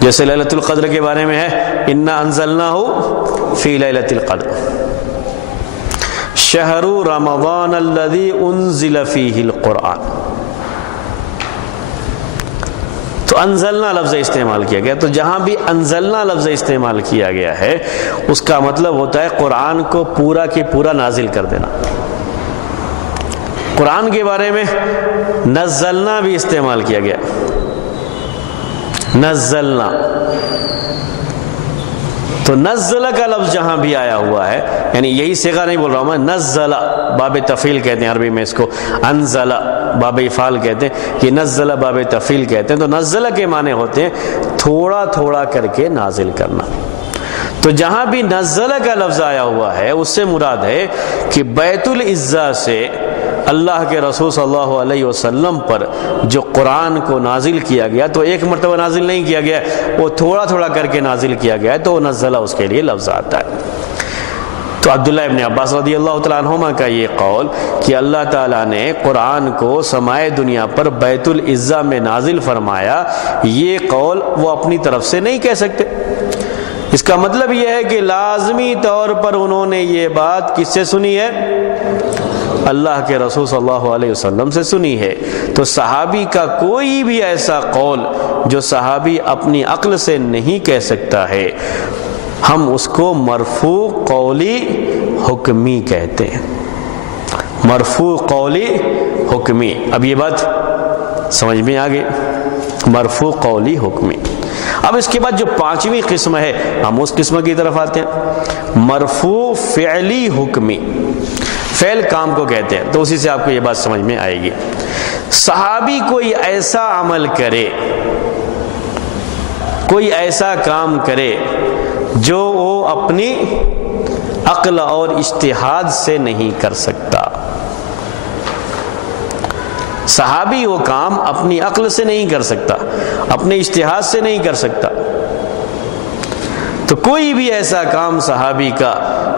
جیسے لیلۃ القدر کے بارے میں ہے انا انزلناہ فی لیلۃ القدر، شہر رمضان الذی انزل فیہ القرآن، تو انزلنا لفظ استعمال کیا گیا۔ تو جہاں بھی انزلنا لفظ استعمال کیا گیا ہے اس کا مطلب ہوتا ہے قرآن کو پورا کی پورا نازل کر دینا۔ قرآن کے بارے میں نزلنا بھی استعمال کیا گیا، نزلنا، تو نزل کا لفظ جہاں بھی آیا ہوا ہے، یعنی یہی صیغہ نہیں بول رہا ہوں میں، نزل باب تفعیل کہتے ہیں عربی میں اس کو، انزل باب افعال کہتے ہیں، یہ نزل باب تفعیل کہتے ہیں۔ تو نزل کے معنی ہوتے ہیں تھوڑا تھوڑا کر کے نازل کرنا۔ تو جہاں بھی نزل کا لفظ آیا ہوا ہے اس سے مراد ہے کہ بیت العزا سے اللہ کے رسول صلی اللہ علیہ وسلم پر جو قرآن کو نازل کیا گیا تو ایک مرتبہ نازل نہیں کیا گیا، وہ تھوڑا تھوڑا کر کے نازل کیا گیا، تو وہ نزلہ اس کے لیے لفظ آتا ہے۔ تو عبداللہ ابن عباس رضی اللہ تعالیٰ عنہما کا یہ قول کہ اللہ تعالیٰ نے قرآن کو سمائے دنیا پر بیت العزا میں نازل فرمایا، یہ قول وہ اپنی طرف سے نہیں کہہ سکتے۔ اس کا مطلب یہ ہے کہ لازمی طور پر انہوں نے یہ بات کس سے سنی ہے؟ اللہ کے رسول صلی اللہ علیہ وسلم سے سنی ہے۔ تو صحابی کا کوئی بھی ایسا قول جو صحابی اپنی عقل سے نہیں کہہ سکتا ہے، ہم اس کو مرفوع قولی حکمی کہتے ہیں، مرفوع قولی حکمی۔ اب یہ بات سمجھ میں آ گئی، مرفوع قولی حکمی۔ اب اس کے بعد جو 5ویں قسم ہے ہم اس قسم کی طرف آتے ہیں، مرفوع فعلی حکمی، فعل کام کو کہتے ہیں۔ تو اسی سے آپ کو یہ بات سمجھ میں آئے گی۔ صحابی کوئی ایسا عمل کرے، کوئی ایسا کام کرے جو وہ اپنی عقل اور اجتہاد سے نہیں کر سکتا، صحابی وہ کام اپنی عقل سے نہیں کر سکتا، اپنے اجتہاد سے نہیں کر سکتا۔ تو کوئی بھی ایسا کام صحابی کا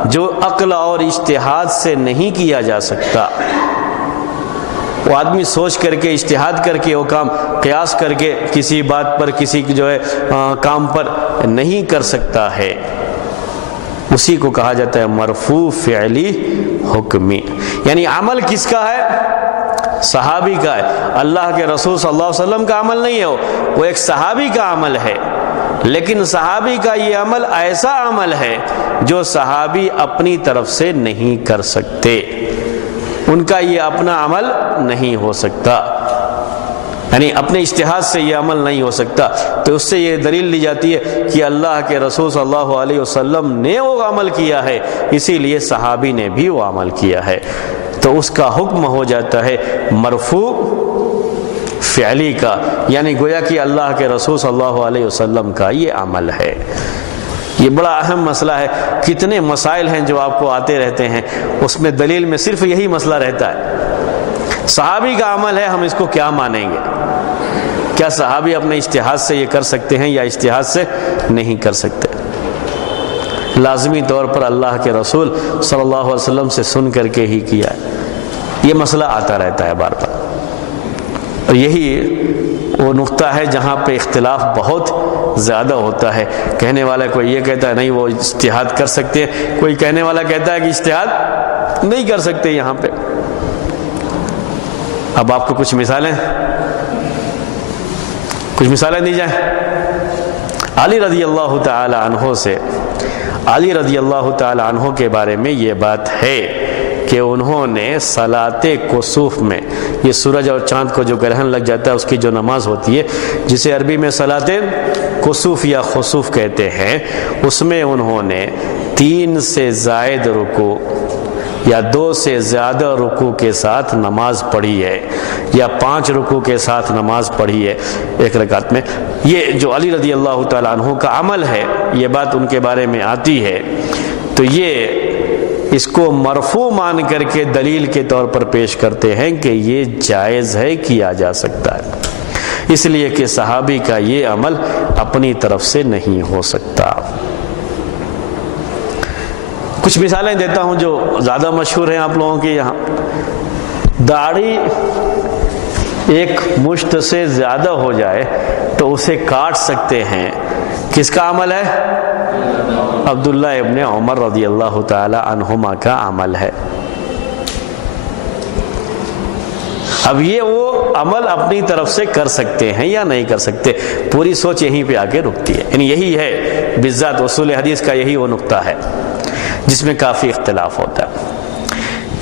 جو عقل اور اجتہاد سے نہیں کیا جا سکتا، وہ آدمی سوچ کر کے اجتہاد کر کے وہ کام قیاس کر کے کسی بات پر کسی جو ہے کام پر نہیں کر سکتا ہے، اسی کو کہا جاتا ہے مرفوع فعلی حکمی۔ یعنی عمل کس کا ہے؟ صحابی کا ہے، اللہ کے رسول صلی اللہ علیہ وسلم کا عمل نہیں ہے، وہ ایک صحابی کا عمل ہے، لیکن صحابی کا یہ عمل ایسا عمل ہے جو صحابی اپنی طرف سے نہیں کر سکتے، ان کا یہ اپنا عمل نہیں ہو سکتا، یعنی اپنے اجتہاد سے یہ عمل نہیں ہو سکتا۔ تو اس سے یہ دلیل دی جاتی ہے کہ اللہ کے رسول صلی اللہ علیہ وسلم نے وہ عمل کیا ہے، اسی لیے صحابی نے بھی وہ عمل کیا ہے، تو اس کا حکم ہو جاتا ہے مرفوع فعلی کا، یعنی گویا کہ اللہ کے رسول صلی اللہ علیہ وسلم کا یہ عمل ہے۔ یہ بڑا اہم مسئلہ ہے، کتنے مسائل ہیں جو آپ کو آتے رہتے ہیں، اس میں دلیل میں صرف یہی مسئلہ رہتا ہے، صحابی کا عمل ہے، ہم اس کو کیا مانیں گے؟ کیا صحابی اپنے اجتہاد سے یہ کر سکتے ہیں یا اجتہاد سے نہیں کر سکتے؟ لازمی طور پر اللہ کے رسول صلی اللہ علیہ وسلم سے سن کر کے ہی کیا ہے۔ یہ مسئلہ آتا رہتا ہے بار بار، اور یہی وہ نقطہ ہے جہاں پہ اختلاف بہت زیادہ ہوتا ہے۔ کہنے والا کوئی یہ کہتا ہے نہیں وہ اجتہاد کر سکتے ہیں، کوئی کہنے والا کہتا ہے کہ اجتہاد نہیں کر سکتے یہاں پہ۔ اب آپ کو کچھ مثالیں دی جائیں۔ علی رضی اللہ تعالی عنہ سے، علی رضی اللہ تعالی عنہ کے بارے میں یہ بات ہے کہ انہوں نے صلاۃ کسوف میں، یہ سورج اور چاند کو جو گرہن لگ جاتا ہے اس کی جو نماز ہوتی ہے جسے عربی میں صلاۃ کسوف یا خسوف کہتے ہیں، اس میں انہوں نے 3 سے زائد رکوع یا 2 سے زیادہ رکوع کے ساتھ نماز پڑھی ہے یا 5 رکوع کے ساتھ نماز پڑھی ہے ایک رکعت میں، یہ جو علی رضی اللہ تعالیٰ عنہ کا عمل ہے، یہ بات ان کے بارے میں آتی ہے، تو یہ اس کو مرفوع مان کر کے دلیل کے طور پر پیش کرتے ہیں کہ یہ جائز ہے، کیا جا سکتا ہے، اس لیے کہ صحابی کا یہ عمل اپنی طرف سے نہیں ہو سکتا۔ کچھ مثالیں دیتا ہوں جو زیادہ مشہور ہیں آپ لوگوں کے یہاں۔ داڑھی ایک مشت سے زیادہ ہو جائے تو اسے کاٹ سکتے ہیں، کس کا عمل ہے؟ عبداللہ ابن عمر رضی اللہ تعالی عنہما کا عمل ہے۔ اب یہ وہ عمل اپنی طرف سے کر سکتے ہیں یا نہیں کر سکتے، پوری سوچ یہیں پہ آ کے رکتی ہے، یعنی یہی ہے بالذات اصول حدیث کا یہی وہ نقطہ ہے جس میں کافی اختلاف ہوتا ہے۔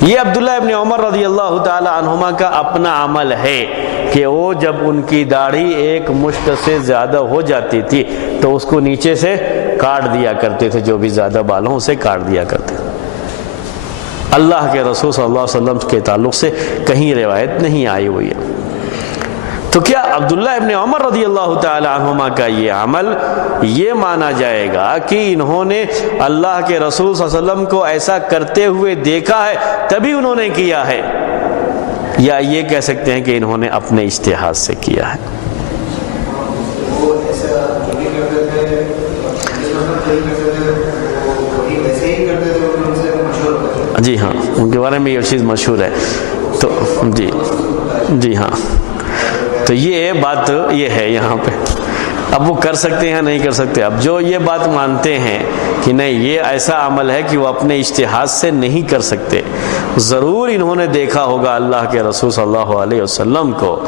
یہ عبداللہ ابن عمر رضی اللہ تعالی عنہما کا اپنا عمل ہے کہ وہ جب ان کی داڑھی ایک مشت سے زیادہ ہو جاتی تھی تو اس کو نیچے سے کاٹ دیا کرتے تھے، جو بھی زیادہ بال ہوں اسے کاٹ دیا کرتے تھے۔ اللہ کے رسول صلی اللہ علیہ وسلم کے تعلق سے کہیں روایت نہیں آئی ہوئی ہے۔ تو کیا عبداللہ ابن عمر رضی اللہ تعالی عنہما کا یہ عمل یہ مانا جائے گا کہ انہوں نے اللہ کے رسول صلی اللہ علیہ وسلم کو ایسا کرتے ہوئے دیکھا ہے تبھی انہوں نے کیا ہے، یا یہ کہہ سکتے ہیں کہ انہوں نے اپنے اجتہاد سے کیا ہے؟ جی ہاں، ان کے بارے میں یہ چیز مشہور ہے، تو جی ہاں، تو یہ بات یہ ہے یہاں پہ۔ اب وہ کر سکتے ہیں نہیں کر سکتے، اب جو یہ بات مانتے ہیں کہ نہیں یہ ایسا عمل ہے کہ وہ اپنے اجتہاد سے نہیں کر سکتے، ضرور انہوں نے دیکھا ہوگا اللہ کے رسول صلی اللہ علیہ وسلم کو،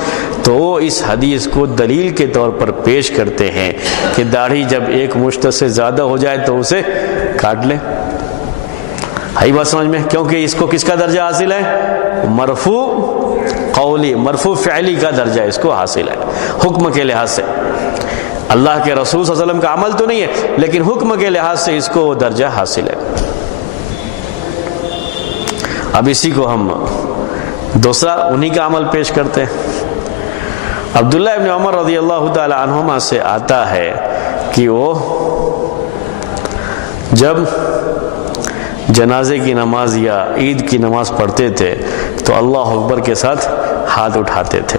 تو وہ اس حدیث کو دلیل کے طور پر پیش کرتے ہیں کہ داڑھی جب ایک مشت سے زیادہ ہو جائے تو اسے کاٹ لیں۔ ہے بات سمجھ میں؟ کیونکہ اس کو کس کا درجہ حاصل ہے؟ مرفوع قولی، مرفوع فعلی کا درجہ اس کو حاصل ہے حکم کے لحاظ سے۔ اللہ کے رسول صلی اللہ علیہ وسلم کا عمل تو نہیں ہے لیکن حکم کے لحاظ سے اس کو وہ درجہ حاصل ہے۔ اب اسی کو ہم دوسرا انہی کا عمل پیش کرتے ہیں۔ عبداللہ ابن عمر رضی اللہ تعالی عنہما سے آتا ہے کہ وہ جب جنازے کی نماز یا عید کی نماز پڑھتے تھے تو اللہ اکبر کے ساتھ ہاتھ اٹھاتے تھے۔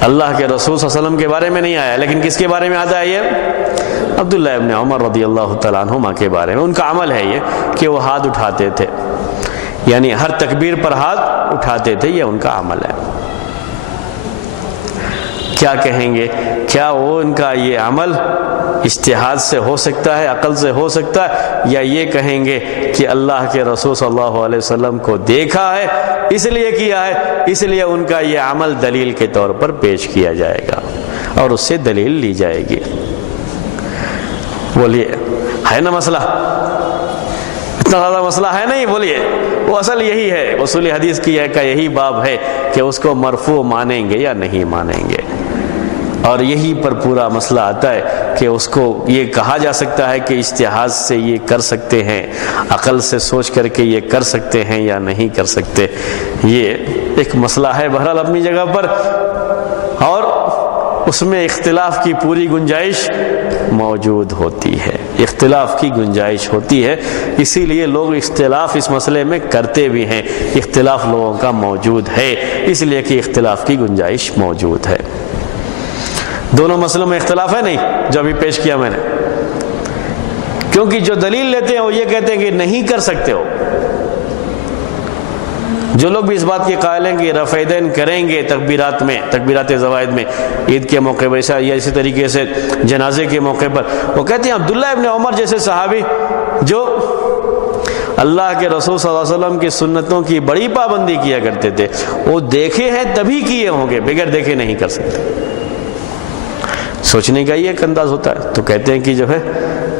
اللہ کے رسول صلی اللہ علیہ وسلم کے بارے میں نہیں آیا، لیکن کس کے بارے میں آتا ہے یہ؟ عبداللہ ابن عمر رضی اللہ تعالیٰ عنہما کے بارے میں۔ ان کا عمل ہے یہ کہ وہ ہاتھ اٹھاتے تھے، یعنی ہر تکبیر پر ہاتھ اٹھاتے تھے، یہ ان کا عمل ہے۔ کیا کہیں گے؟ کیا وہ ان کا یہ عمل اجتہاد سے ہو سکتا ہے، عقل سے ہو سکتا ہے، یا یہ کہیں گے کہ اللہ کے رسول صلی اللہ علیہ وسلم کو دیکھا ہے اس لیے کیا ہے، اس لیے ان کا یہ عمل دلیل کے طور پر پیش کیا جائے گا اور اس سے دلیل لی جائے گی؟ بولیے، ہے نا مسئلہ؟ اتنا زیادہ مسئلہ ہے نہیں؟ بولیے، وہ اصل یہی ہے، اصول حدیث کی کا یہی باب ہے کہ اس کو مرفوع مانیں گے یا نہیں مانیں گے، اور یہی پر پورا مسئلہ آتا ہے کہ اس کو یہ کہا جا سکتا ہے کہ اجتہاد سے یہ کر سکتے ہیں، عقل سے سوچ کر کے یہ کر سکتے ہیں یا نہیں کر سکتے۔ یہ ایک مسئلہ ہے بہرحال اپنی جگہ پر، اور اس میں اختلاف کی پوری گنجائش موجود ہوتی ہے، اختلاف کی گنجائش ہوتی ہے، اسی لیے لوگ اختلاف اس مسئلے میں کرتے بھی ہیں۔ اختلاف لوگوں کا موجود ہے اس لیے کہ اختلاف کی گنجائش موجود ہے۔ دونوں مسئلوں میں اختلاف ہے نہیں جو ابھی پیش کیا میں نے، کیونکہ جو دلیل لیتے ہیں وہ یہ کہتے ہیں کہ نہیں کر سکتے ہو۔ جو لوگ بھی اس بات کے قائل ہیں کہ رفع یدین کریں گے تکبیرات میں، تکبیرات زوائد میں، عید کے موقع پر یا اسی طریقے سے جنازے کے موقع پر، وہ کہتے ہیں عبداللہ ابن عمر جیسے صحابی جو اللہ کے رسول صلی اللہ علیہ وسلم کی سنتوں کی بڑی پابندی کیا کرتے تھے، وہ دیکھے ہیں تبھی کیے ہوں گے، بغیر دیکھے نہیں کر سکتے۔ سوچنے کا یہ ایک انداز ہوتا ہے، تو کہتے ہیں کہ جو ہے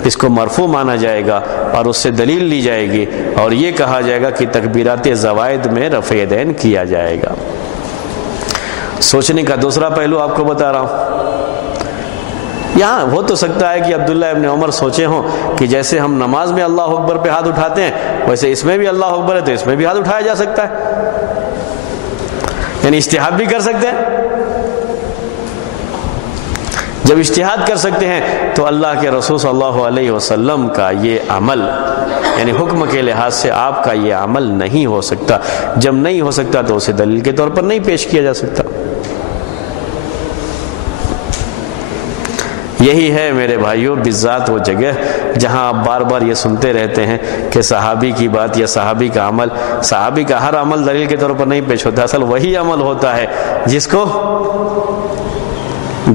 اس کو مرفوع مانا جائے گا اور اس سے دلیل لی جائے گی، اور یہ کہا جائے گا کہ تکبیرات زوائد میں رفع یدین کیا جائے گا۔ سوچنے کا دوسرا پہلو آپ کو بتا رہا ہوں، یہاں ہو تو سکتا ہے کہ عبداللہ ابن عمر سوچے ہوں کہ جیسے ہم نماز میں اللہ اکبر پہ ہاتھ اٹھاتے ہیں ویسے اس میں بھی اللہ اکبر ہے تو اس میں بھی ہاتھ اٹھایا جا سکتا ہے، یعنی اجتہاد بھی کر سکتے ہیں۔ جب اجتہاد کر سکتے ہیں تو اللہ کے رسول صلی اللہ علیہ وسلم کا یہ عمل یعنی حکم کے لحاظ سے آپ کا یہ عمل نہیں ہو سکتا۔ جب نہیں ہو سکتا تو اسے دلیل کے طور پر نہیں پیش کیا جا سکتا۔ یہی ہے میرے بھائیوں بالذات وہ جگہ جہاں آپ بار بار یہ سنتے رہتے ہیں کہ صحابی کی بات یا صحابی کا عمل، صحابی کا ہر عمل دلیل کے طور پر نہیں پیش ہوتا، اصل وہی عمل ہوتا ہے جس کو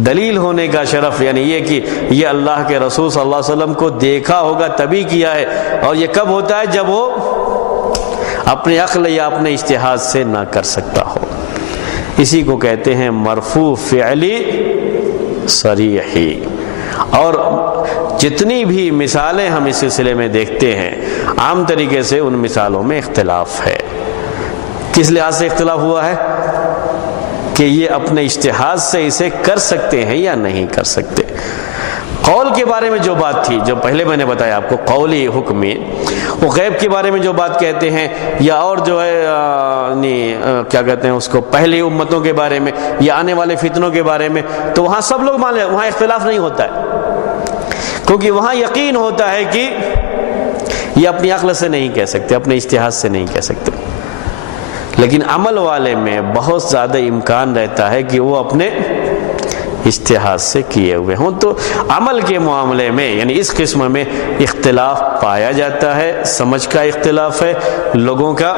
دلیل ہونے کا شرف، یعنی یہ کہ یہ اللہ کے رسول صلی اللہ علیہ وسلم کو دیکھا ہوگا تبھی کیا ہے، اور یہ کب ہوتا ہے جب وہ اپنے عقل یا اپنے اجتہاد سے نہ کر سکتا ہو۔ اسی کو کہتے ہیں مرفوع فعلی صریحی۔ اور جتنی بھی مثالیں ہم اس سلسلے میں دیکھتے ہیں عام طریقے سے ان مثالوں میں اختلاف ہے۔ کس لحاظ سے اختلاف ہوا ہے کہ یہ اپنے اجتہاد سے اسے کر سکتے ہیں یا نہیں کر سکتے۔ قول کے بارے میں جو بات تھی، جو پہلے میں نے بتایا آپ کو قولی حکمی، وہ غیب کے بارے میں جو بات کہتے ہیں یا اور جو ہے کیا کہتے ہیں اس کو پہلی امتوں کے بارے میں یا آنے والے فتنوں کے بارے میں، تو وہاں سب لوگ مان لیں، وہاں اختلاف نہیں ہوتا ہے، کیونکہ وہاں یقین ہوتا ہے کہ یہ اپنی عقل سے نہیں کہہ سکتے، اپنے اجتہاد سے نہیں کہہ سکتے۔ لیکن عمل والے میں بہت زیادہ امکان رہتا ہے کہ وہ اپنے اجتہاد سے کیے ہوئے ہوں۔ تو عمل کے معاملے میں یعنی اس قسم میں اختلاف پایا جاتا ہے، سمجھ کا اختلاف ہے لوگوں کا،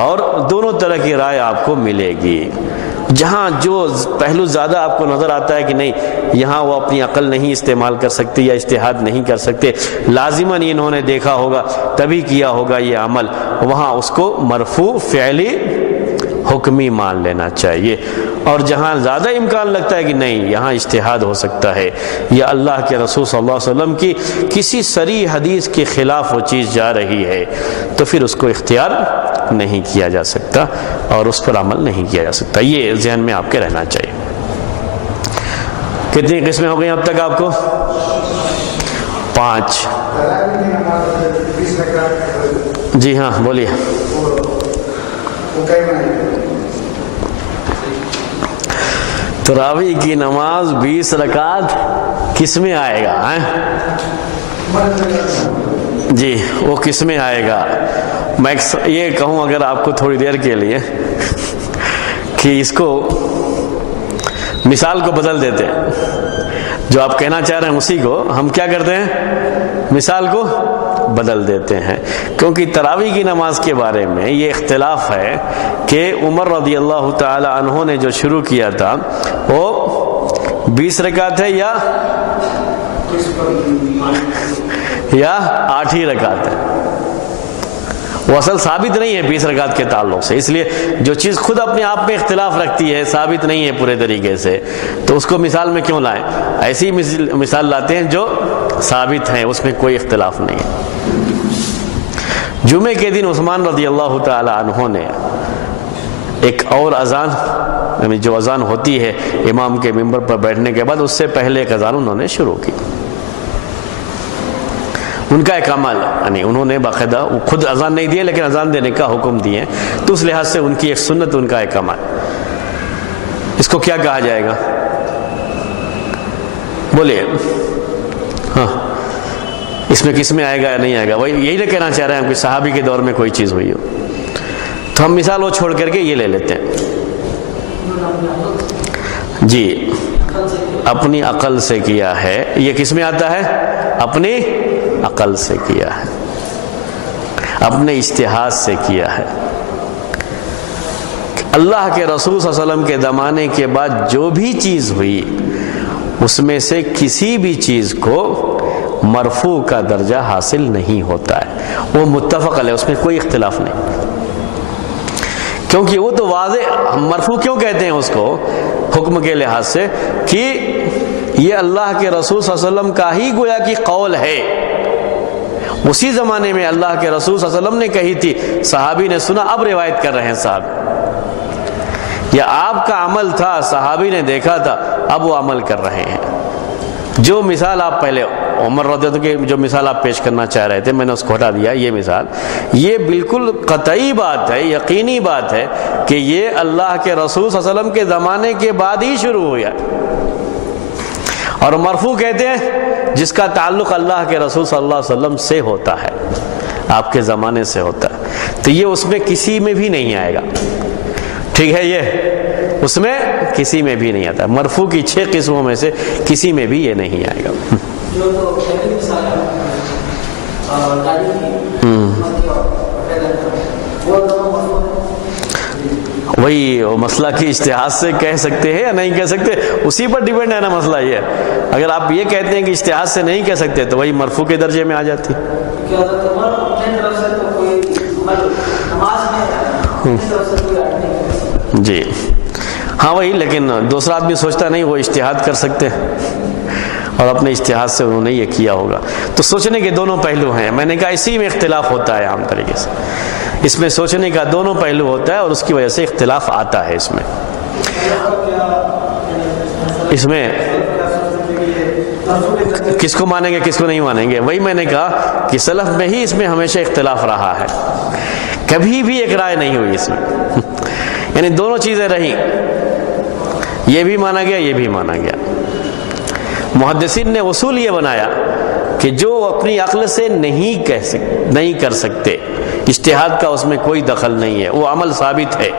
اور دونوں طرح کی رائے آپ کو ملے گی۔ جہاں جو پہلو زیادہ آپ کو نظر آتا ہے کہ نہیں یہاں وہ اپنی عقل نہیں استعمال کر سکتے یا اجتہاد نہیں کر سکتے، لازماً انہوں نے دیکھا ہوگا تبھی کیا ہوگا یہ عمل، وہاں اس کو مرفوع فعلی حکمی مان لینا چاہیے۔ اور جہاں زیادہ امکان لگتا ہے کہ نہیں یہاں اجتہاد ہو سکتا ہے یا اللہ کے رسول صلی اللہ علیہ وسلم کی کسی صریح حدیث کے خلاف وہ چیز جا رہی ہے، تو پھر اس کو اختیار نہیں کیا جا سکتا اور اس پر عمل نہیں کیا جا سکتا۔ یہ ذہن میں آپ کے رہنا چاہیے۔ کتنی قسمیں ہو گئی اب تک آپ کو؟ 5۔ جی ہاں بولیے۔ تراویح کی نماز 20 رکعت کس میں آئے گا؟ جی وہ کس میں آئے گا؟ میں یہ کہوں اگر آپ کو تھوڑی دیر کے لیے کہ اس کو مثال کو بدل دیتے ہیں، جو آپ کہنا چاہ رہے ہیں اسی کو ہم کیا کرتے ہیں مثال کو بدل دیتے ہیں، کیونکہ تراویح کی نماز کے بارے میں یہ اختلاف ہے کہ عمر رضی اللہ تعالی عنہ نے جو شروع کیا تھا وہ 20 رکعت ہے یا 8 ہی رکعت ہے۔ وہ اصل ثابت نہیں ہے 20 رکعت کے تعلق سے، اس لیے جو چیز خود اپنے آپ میں اختلاف رکھتی ہے ثابت نہیں ہے پورے طریقے سے، تو اس کو مثال میں کیوں لائیں؟ ایسی مثال لاتے ہیں جو ثابت ہیں، اس میں کوئی اختلاف نہیں ہے۔ جمعے کے دن عثمان رضی اللہ تعالی عنہ نے ایک اور اذان، یعنی جو اذان ہوتی ہے امام کے منبر پر بیٹھنے کے بعد، اس سے پہلے ایک اذان انہوں نے شروع کی۔ ان کا ایک عمل، یعنی انہوں نے باقاعدہ خود اذان نہیں دی لیکن اذان دینے کا حکم دیے، تو اس لحاظ سے ان کی ایک سنت، ان کا ایک عمل، اس کو کیا کہا جائے گا؟ بولیے۔ ہاں اس میں کس میں آئے گا یا نہیں آئے گا؟ وہی یہی نہ کہنا چاہ رہے ہیں کہ صحابی کے دور میں کوئی چیز ہوئی ہو، تو ہم مثال وہ چھوڑ کر کے یہ لے لیتے ہیں۔ جی اپنی عقل سے کیا ہے، یہ کس میں آتا ہے؟ اپنی عقل سے کیا ہے، اپنے اجتہاد سے کیا ہے۔ اللہ کے رسول صلی اللہ علیہ وسلم کے زمانے کے بعد جو بھی چیز ہوئی اس میں سے کسی بھی چیز کو مرفوع کا درجہ حاصل نہیں ہوتا ہے، وہ متفق علیہ، اس میں کوئی اختلاف نہیں، کیونکہ وہ تو واضح مرفوع کیوں کہتے ہیں اس کو حکم کے لحاظ سے کہ یہ اللہ کے رسول صلی اللہ علیہ وسلم کا ہی گویا کی قول ہے، اسی زمانے میں اللہ کے رسول صلی اللہ علیہ وسلم نے کہی تھی، صحابی نے سنا، اب روایت کر رہے ہیں صحابی، یا آپ کا عمل تھا صحابی نے دیکھا تھا اب وہ عمل کر رہے ہیں۔ جو مثال آپ پہلے عمر رضی اللہ عنہ کی جو مثال آپ پیش کرنا چاہ رہے تھے، میں نے اس کو ہٹا دیا. یہ مثال یہ بالکل قطعی بات ہے، یقینی بات ہے کہ یہ اللہ کے رسول صلی اللہ علیہ وسلم کے زمانے کے بعد ہی شروع ہوا. اور مرفوع کہتے ہیں جس کا تعلق اللہ کے رسول صلی اللہ علیہ وسلم سے ہوتا ہے، آپ کے زمانے سے ہوتا ہے. تو یہ اس میں کسی میں بھی نہیں آئے گا. ٹھیک ہے، یہ اس میں کسی میں بھی نہیں آتا. مرفوع کی 6 قسموں میں سے کسی میں بھی یہ نہیں آئے گا. وہی مسئلہ کی اجتہاد سے کہہ سکتے ہیں یا نہیں کہہ سکتے، اسی پر ڈیپینڈ ہے نا مسئلہ. یہ اگر آپ یہ کہتے ہیں کہ اجتہاد سے نہیں کہہ سکتے تو وہی مرفوع کے درجے میں آ جاتی. جی ہاں وہی، لیکن دوسرا آدمی سوچتا نہیں وہ اجتہاد کر سکتے اور اپنے اجتہاد سے انہوں نے یہ کیا ہوگا. تو سوچنے کے دونوں پہلو ہیں. میں نے کہا اسی میں اختلاف ہوتا ہے عام طریقے سے. اس میں سوچنے کا دونوں پہلو ہوتا ہے اور اس کی وجہ سے اختلاف آتا ہے. اس میں کس کو مانیں گے کس کو نہیں مانیں گے، وہی میں نے کہا کہ سلف میں ہی اس میں ہمیشہ اختلاف رہا ہے. کبھی بھی ایک رائے نہیں ہوئی اس میں. یعنی دونوں چیزیں رہیں، یہ بھی مانا گیا یہ بھی مانا گیا. محدثین نے اصول یہ بنایا کہ جو اپنی عقل سے نہیں کر سکتے، اجتہاد کا اس میں کوئی دخل نہیں ہے، وہ عمل ثابت ہے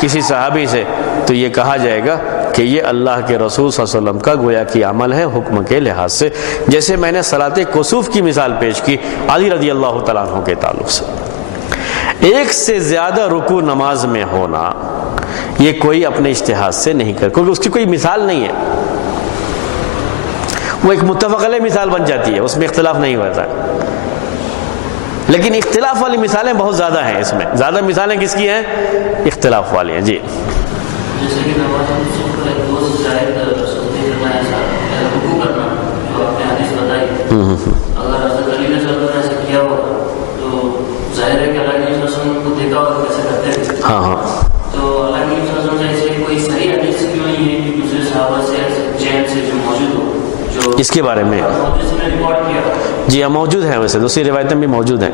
کسی صحابی سے، تو یہ کہا جائے گا کہ یہ اللہ کے رسول صلی اللہ علیہ وسلم کا گویا کی عمل ہے حکم کے لحاظ سے. جیسے میں نے صلاۃ کسوف کی مثال پیش کی علی رضی اللہ تعالیٰ عنہ کے تعلق سے. ایک سے زیادہ رکوع نماز میں ہونا یہ کوئی اپنے اجتہاد سے نہیں کر، کیونکہ اس کی کوئی مثال نہیں ہے. وہ ایک متفق علیہ مثال بن جاتی ہے، اس میں اختلاف نہیں ہوتا. لیکن اختلاف والی مثالیں بہت زیادہ ہیں. اس میں زیادہ مثالیں کس کی ہیں؟ اختلاف والی ہیں. جی جیسے کہ نماز دو سے زائد رکوع کرنا جو آپ نے حدیث بتائی، اگر حضرت علی نے ایسا کیا ہو تو ظاہر ہے کہ اللہ کے رسول کو دیکھا اور کیسے کرتے تھے. ہاں تو اللہ کے رسول سے ایسے کوئی صحیح حدیث کیوں نہیں ہے کہ دوسرے صحابہ سے چین سے جو موجود ہو جو اس کے بارے میں ریکارڈ کیا؟ جی ہاں موجود ہیں. ویسے دوسری روایتیں بھی موجود ہیں.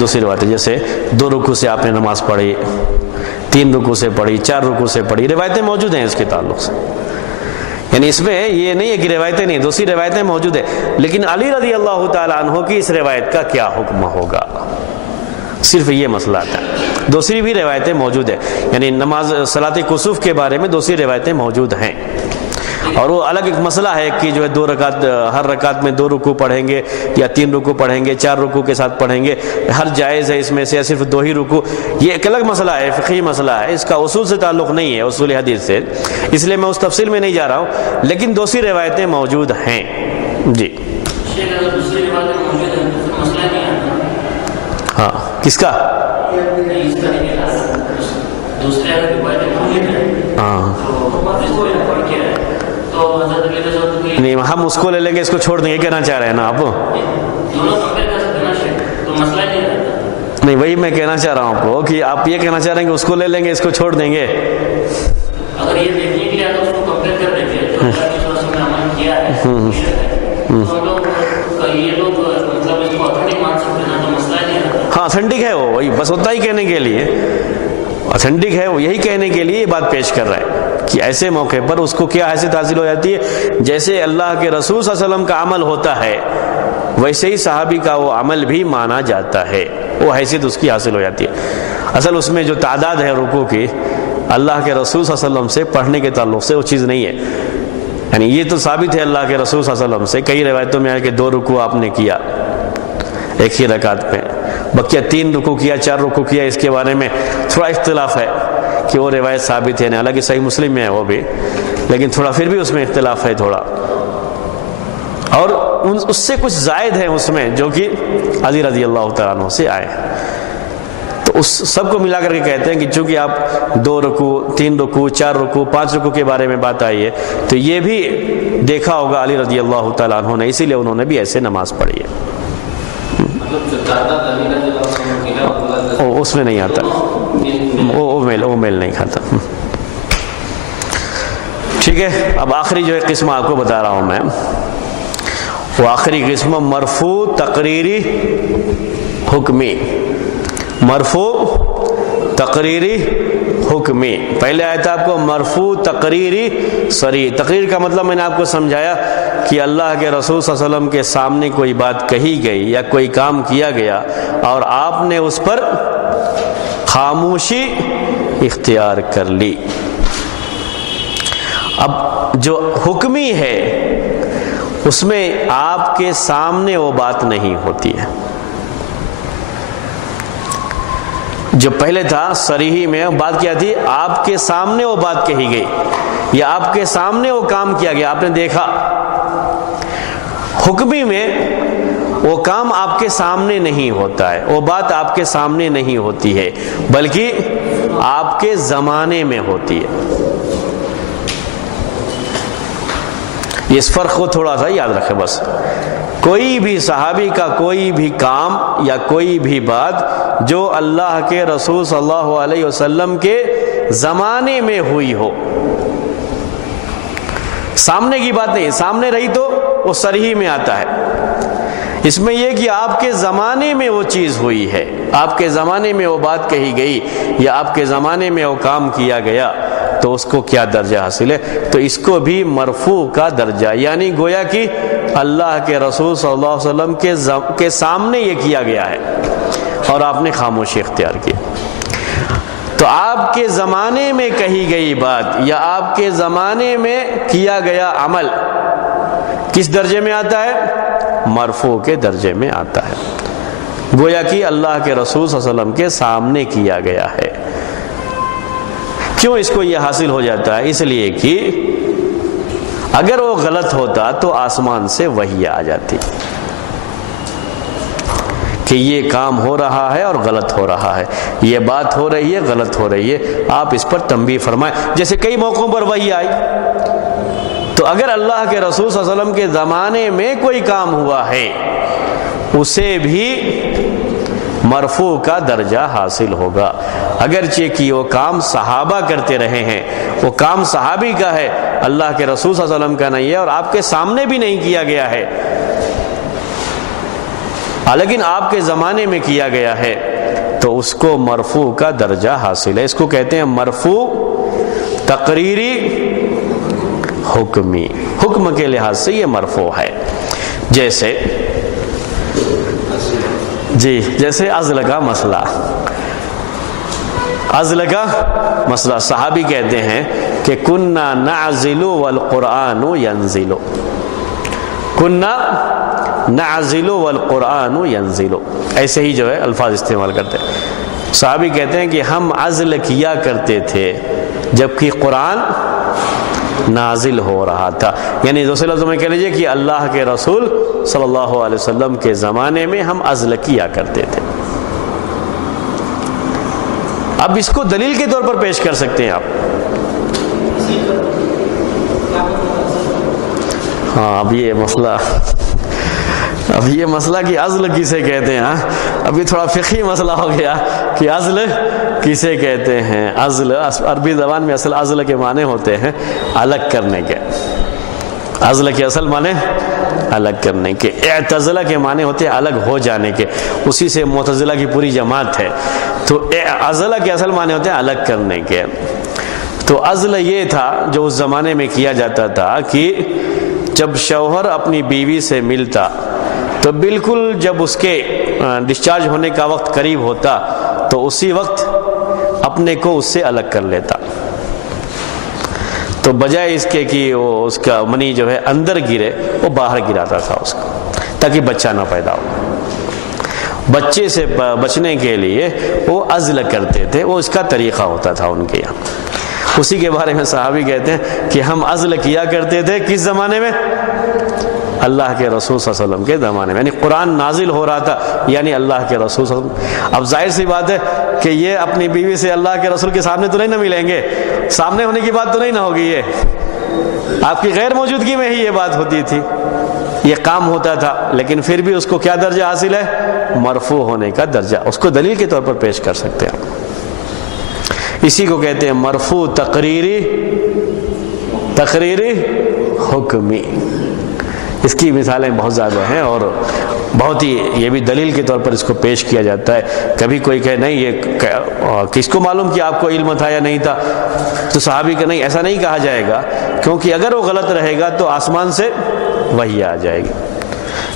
دوسری روایتیں جیسے 2 رکوع سے آپ نے نماز پڑھی، 3 رکوع سے پڑھی، 4 رکوع سے پڑھی، روایتیں موجود ہیں اس کے تعلق سے. یعنی اس میں یہ نہیں ہے کہ روایتیں نہیں، دوسری روایتیں موجود ہیں. لیکن علی رضی اللہ تعالیٰ عنہ کی اس روایت کا کیا حکم ہوگا، صرف یہ مسئلہ آتا ہے. دوسری بھی روایتیں موجود ہیں. یعنی نماز صلاۃ کسوف کے بارے میں دوسری روایتیں موجود ہیں، اور وہ الگ ایک مسئلہ ہے کہ جو ہے 2 رکعت ہر رکعت میں 2 رکوع پڑھیں گے یا 3 رکوع پڑھیں گے، 4 رکوع کے ساتھ پڑھیں گے، ہر جائز ہے اس میں سے یا صرف 2 ہی رکوع. یہ ایک الگ مسئلہ ہے، فقہی مسئلہ ہے. اس کا اصول سے تعلق نہیں ہے، اصول حدیث سے، اس لیے میں اس تفصیل میں نہیں جا رہا ہوں. لیکن دوسری روایتیں موجود ہیں. جی ہاں کس کا؟ ہاں نہیں، ہم اس کو لے لیں گے، اس کو چھوڑ دیں گے، کہنا چاہ رہے ہیں نا آپ؟ نہیں وہی میں کہنا چاہ رہا ہوں آپ کو کہ آپ یہ کہنا چاہ رہے ہیں کہ اس کو لے لیں گے اس کو چھوڑ دیں گے. اگر یہ دیکھنے کے لیے اس کو کمپیئر کر دیں گے تو اللہ کے رسول نے عمل کیا ہے تو لوگ مطلب اس کو اتھینٹک مان سکتے ہیں، تو مسئلہ نہیں ہے. ہاں اتھینٹک ہے وہ، وہی بس ہوتا ہی کہنے کے لیے اتھینٹک ہے وہ، یہی کہنے کے لیے یہ بات پیش کر رہا ہے کہ ایسے موقع پر اس کو کیا حیثیت حاصل ہو جاتی ہے، جیسے اللہ کے رسول صلی اللہ علیہ وسلم کا عمل ہوتا ہے ویسے ہی صحابی کا وہ عمل بھی مانا جاتا ہے، وہ حیثیت اس کی حاصل ہو جاتی ہے. اصل اس میں جو تعداد ہے رکوع کی اللہ کے رسول صلی اللہ علیہ وسلم سے پڑھنے کے تعلق سے وہ چیز نہیں ہے. یعنی یہ تو ثابت ہے اللہ کے رسول صلی اللہ علیہ وسلم سے، کئی روایتوں میں ہے کہ 2 رکوع آپ نے کیا ایک ہی رکعت میں، بقیہ 3 رکوع کیا 4 رکوع کیا. اس کے بارے میں تھوڑا اختلاف ہے کہ وہ روایت ثابت ہے، حالانکہ صحیح مسلم میں ہے وہ بھی، لیکن تھوڑا پھر بھی اس میں اختلاف ہے تھوڑا. اور اس سے کچھ زائد ہیں اس میں جو کہ علی رضی اللہ تعالیٰ عنہ سے آئے. تو اس سب کو ملا کر کے کہتے ہیں کہ چونکہ آپ 2 رکوع 3 رکوع 4 رکوع 5 رکوع کے بارے میں بات آئی ہے تو یہ بھی دیکھا ہوگا علی رضی اللہ تعالیٰ عنہ نے، اسی لیے انہوں نے بھی ایسے نماز پڑھی ہے. اس میں نہیں آتا، وہ میل نہیں کھاتا. ٹھیک ہے، اب آخری جو ہے قسم آپ کو بتا رہا ہوں میں، وہ آخری قسم مرفوع تقریری حکمی. مرفوع تقریری حکمی. پہلے آیا تھا آپ کو مرفوع تقریری صریح. تقریر کا مطلب میں نے آپ کو سمجھایا کہ اللہ کے رسول صلی اللہ علیہ وسلم کے سامنے کوئی بات کہی گئی یا کوئی کام کیا گیا اور آپ نے اس پر خاموشی اختیار کر لی. اب جو حکمی ہے اس میں آپ کے سامنے وہ بات نہیں ہوتی ہے. جو پہلے تھا صریحی میں بات کیا تھی، آپ کے سامنے وہ بات کہی گئی یا آپ کے سامنے وہ کام کیا گیا، آپ نے دیکھا. حکمی میں وہ کام آپ کے سامنے نہیں ہوتا ہے، وہ بات آپ کے سامنے نہیں ہوتی ہے، بلکہ آپ کے زمانے میں ہوتی ہے. اس فرق کو تھوڑا سا یاد رکھیں بس. کوئی بھی صحابی کا کوئی بھی کام یا کوئی بھی بات جو اللہ کے رسول صلی اللہ علیہ وسلم کے زمانے میں ہوئی ہو، سامنے کی بات نہیں، سامنے رہی تو وہ صریح میں آتا ہے. اس میں یہ کہ آپ کے زمانے میں وہ چیز ہوئی ہے، آپ کے زمانے میں وہ بات کہی گئی یا آپ کے زمانے میں وہ کام کیا گیا، تو اس کو کیا درجہ حاصل ہے؟ تو اس کو بھی مرفوع کا درجہ، یعنی گویا کہ اللہ کے رسول صلی اللہ علیہ وسلم کے سامنے یہ کیا گیا ہے اور آپ نے خاموشی اختیار کی. تو آپ کے زمانے میں کہی گئی بات یا آپ کے زمانے میں کیا گیا عمل کس درجے میں آتا ہے؟ مرفوع کے درجے میں آتا ہے. گویا کہ اللہ کے رسول صلی اللہ علیہ وسلم کے سامنے کیا گیا ہے. کیوں اس کو یہ حاصل ہو جاتا ہے؟ اس لیے کہ اگر وہ غلط ہوتا تو آسمان سے وحی آ جاتی کہ یہ کام ہو رہا ہے اور غلط ہو رہا ہے، یہ بات ہو رہی ہے، غلط ہو رہی ہے، آپ اس پر تنبیہ فرمائیں. جیسے کئی موقعوں پر وحی آئی، تو اگر اللہ کے رسول صلی اللہ علیہ وسلم کے زمانے میں کوئی کام ہوا ہے اسے بھی مرفوع کا درجہ حاصل ہوگا، اگرچہ کہ وہ کام صحابہ کرتے رہے ہیں، وہ کام صحابی کا ہے، اللہ کے رسول صلی اللہ علیہ وسلم کا نہیں ہے اور آپ کے سامنے بھی نہیں کیا گیا ہے، لیکن آپ کے زمانے میں کیا گیا ہے، تو اس کو مرفوع کا درجہ حاصل ہے. اس کو کہتے ہیں مرفوع تقریری حکمی. حکم کے لحاظ سے یہ مرفوع ہے. جیسے عزل کا مسئلہ. عزل کا مسئلہ صحابی کہتے ہیں کہ کننا نعزل والقرآن ینزل. کننا نعزل والقرآن ینزل، ایسے ہی جو ہے الفاظ استعمال کرتے ہیں. صحابی کہتے ہیں کہ ہم عزل کیا کرتے تھے جبکہ قرآن نازل ہو رہا تھا. یعنی دوسرے لفظوں میں کہہ لیجئے کہ اللہ کے رسول صلی اللہ علیہ وسلم کے زمانے میں ہم عزل کیا کرتے تھے. اب اس کو دلیل کے طور پر پیش کر سکتے ہیں آپ. ہاں اب یہ مسئلہ کہ عزل کسے کہتے ہیں، ابھی تھوڑا فقہی مسئلہ ہو گیا کہ عزل کسے کہتے ہیں. عزل عربی زبان میں اصل عزل کے معنی ہوتے ہیں الگ کرنے کے. عزل کے اصل معنی الگ کرنے کے. اعتزلہ کے معنی ہوتے ہیں الگ ہو جانے کے، اسی سے معتزلہ کی پوری جماعت ہے. تو عزلہ کے اصل معنی ہوتے ہیں الگ کرنے کے. تو عزل یہ تھا جو اس زمانے میں کیا جاتا تھا کہ جب شوہر اپنی بیوی سے ملتا تو بالکل جب اس کے ڈسچارج ہونے کا وقت قریب ہوتا تو اسی وقت اپنے کو اس سے الگ کر لیتا. تو بجائے اس کے کہ وہ اس کا منی جو ہے اندر گرے، وہ باہر گراتا تھا اس کو تاکہ بچہ نہ پیدا ہو. بچے سے بچنے کے لیے وہ عزل کرتے تھے، وہ اس کا طریقہ ہوتا تھا ان کے یہاں. اسی کے بارے میں صحابی کہتے ہیں کہ ہم عزل کیا کرتے تھے کس زمانے میں؟ اللہ کے رسول صلی اللہ علیہ وسلم کے زمانے میں. یعنی قرآن نازل ہو رہا تھا، یعنی اللہ کے رسول صلی اللہ علیہ وسلم. اب ظاہر سی بات ہے کہ یہ اپنی بیوی سے اللہ کے رسول کے سامنے تو نہیں نہ ملیں گے، سامنے ہونے کی بات تو نہیں نہ ہوگی، یہ آپ کی غیر موجودگی میں ہی یہ بات ہوتی تھی، یہ کام ہوتا تھا. لیکن پھر بھی اس کو کیا درجہ حاصل ہے؟ مرفوع ہونے کا درجہ. اس کو دلیل کے طور پر پیش کر سکتے ہیں. اسی کو کہتے ہیں مرفوع تقریری تقریری حکمی. اس کی مثالیں بہت زیادہ ہیں اور بہت ہی یہ بھی دلیل کے طور پر اس کو پیش کیا جاتا ہے. کبھی کوئی کہے نہیں یہ کس کو معلوم کہ آپ کو علم تھا یا نہیں تھا، تو صحابی کہ نہیں، ایسا نہیں کہا جائے گا، کیونکہ اگر وہ غلط رہے گا تو آسمان سے وحی آ جائے گی.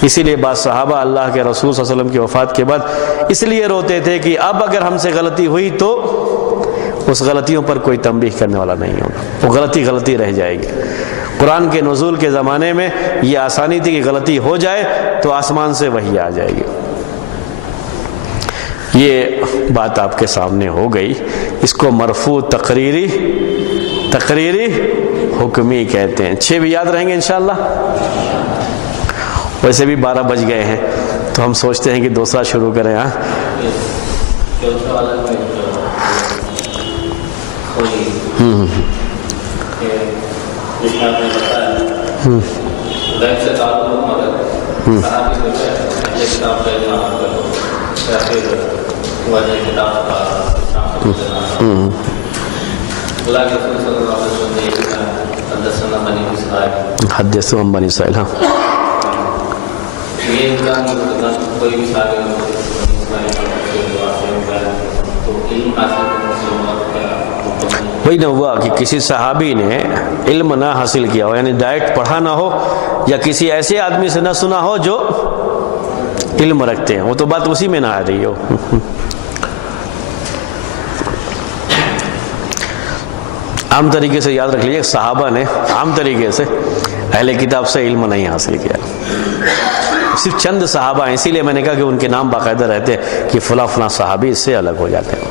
اسی لیے بعض صحابہ اللہ کے رسول صلی اللہ علیہ وسلم کی وفات کے بعد اس لیے روتے تھے کہ اب اگر ہم سے غلطی ہوئی تو اس غلطیوں پر کوئی تنبیہ کرنے والا نہیں ہوگا، وہ غلطی رہ جائے گی. قرآن کے نزول کے زمانے میں یہ آسانی تھی کہ غلطی ہو جائے تو آسمان سے وحی آ جائے گی. یہ بات آپ کے سامنے ہو گئی. اس کو مرفوع تقریری حکمی کہتے ہیں. 6 بھی یاد رہیں گے انشاءاللہ. ویسے بھی 12 بج گئے ہیں تو ہم سوچتے ہیں کہ دوسرا شروع کریں. ہاں حدثنا بنی اسرائیل. ہاں وہی نہ ہوا کہ کسی صحابی نے علم نہ حاصل کیا ہو، یعنی ڈائریکٹ پڑھا نہ ہو، یا کسی ایسے آدمی سے نہ سنا ہو جو علم رکھتے ہیں، وہ تو بات اسی میں نہ آ رہی ہو. عام طریقے سے یاد رکھ لیجیے، صحابہ نے عام طریقے سے اہل کتاب سے علم نہیں حاصل کیا. صرف چند صحابہ ہیں، اسی لیے میں نے کہا کہ ان کے نام باقاعدہ رہتے کہ فلاں فلاں صحابی اس سے الگ ہو جاتے ہیں.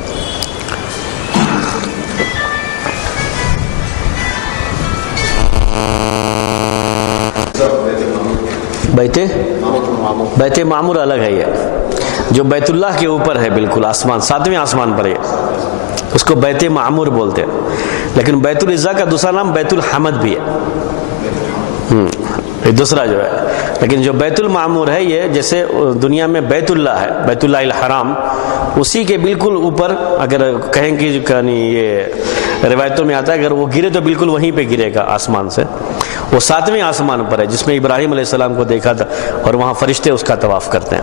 بیت معمور الگ ہے، یہ جو بیت اللہ کے اوپر ہے، بالکل آسمان 7ویں آسمان پر ہے، اس کو بیت معمور بولتے ہیں. لیکن بیت العزا کا دوسرا نام بیت الحمد بھی ہے، یہ دوسرا جو ہے. لیکن جو بیت المعمور ہے، یہ جیسے دنیا میں بیت اللہ ہے، بیت اللہ الحرام، اسی کے بالکل اوپر اگر کہیں کہ یہ روایتوں میں آتا ہے اگر وہ گرے تو بالکل وہیں پہ گرے گا آسمان سے. وہ 7ویں آسمان پر ہے جس میں ابراہیم علیہ السلام کو دیکھا تھا، اور وہاں فرشتے اس کا طواف کرتے ہیں.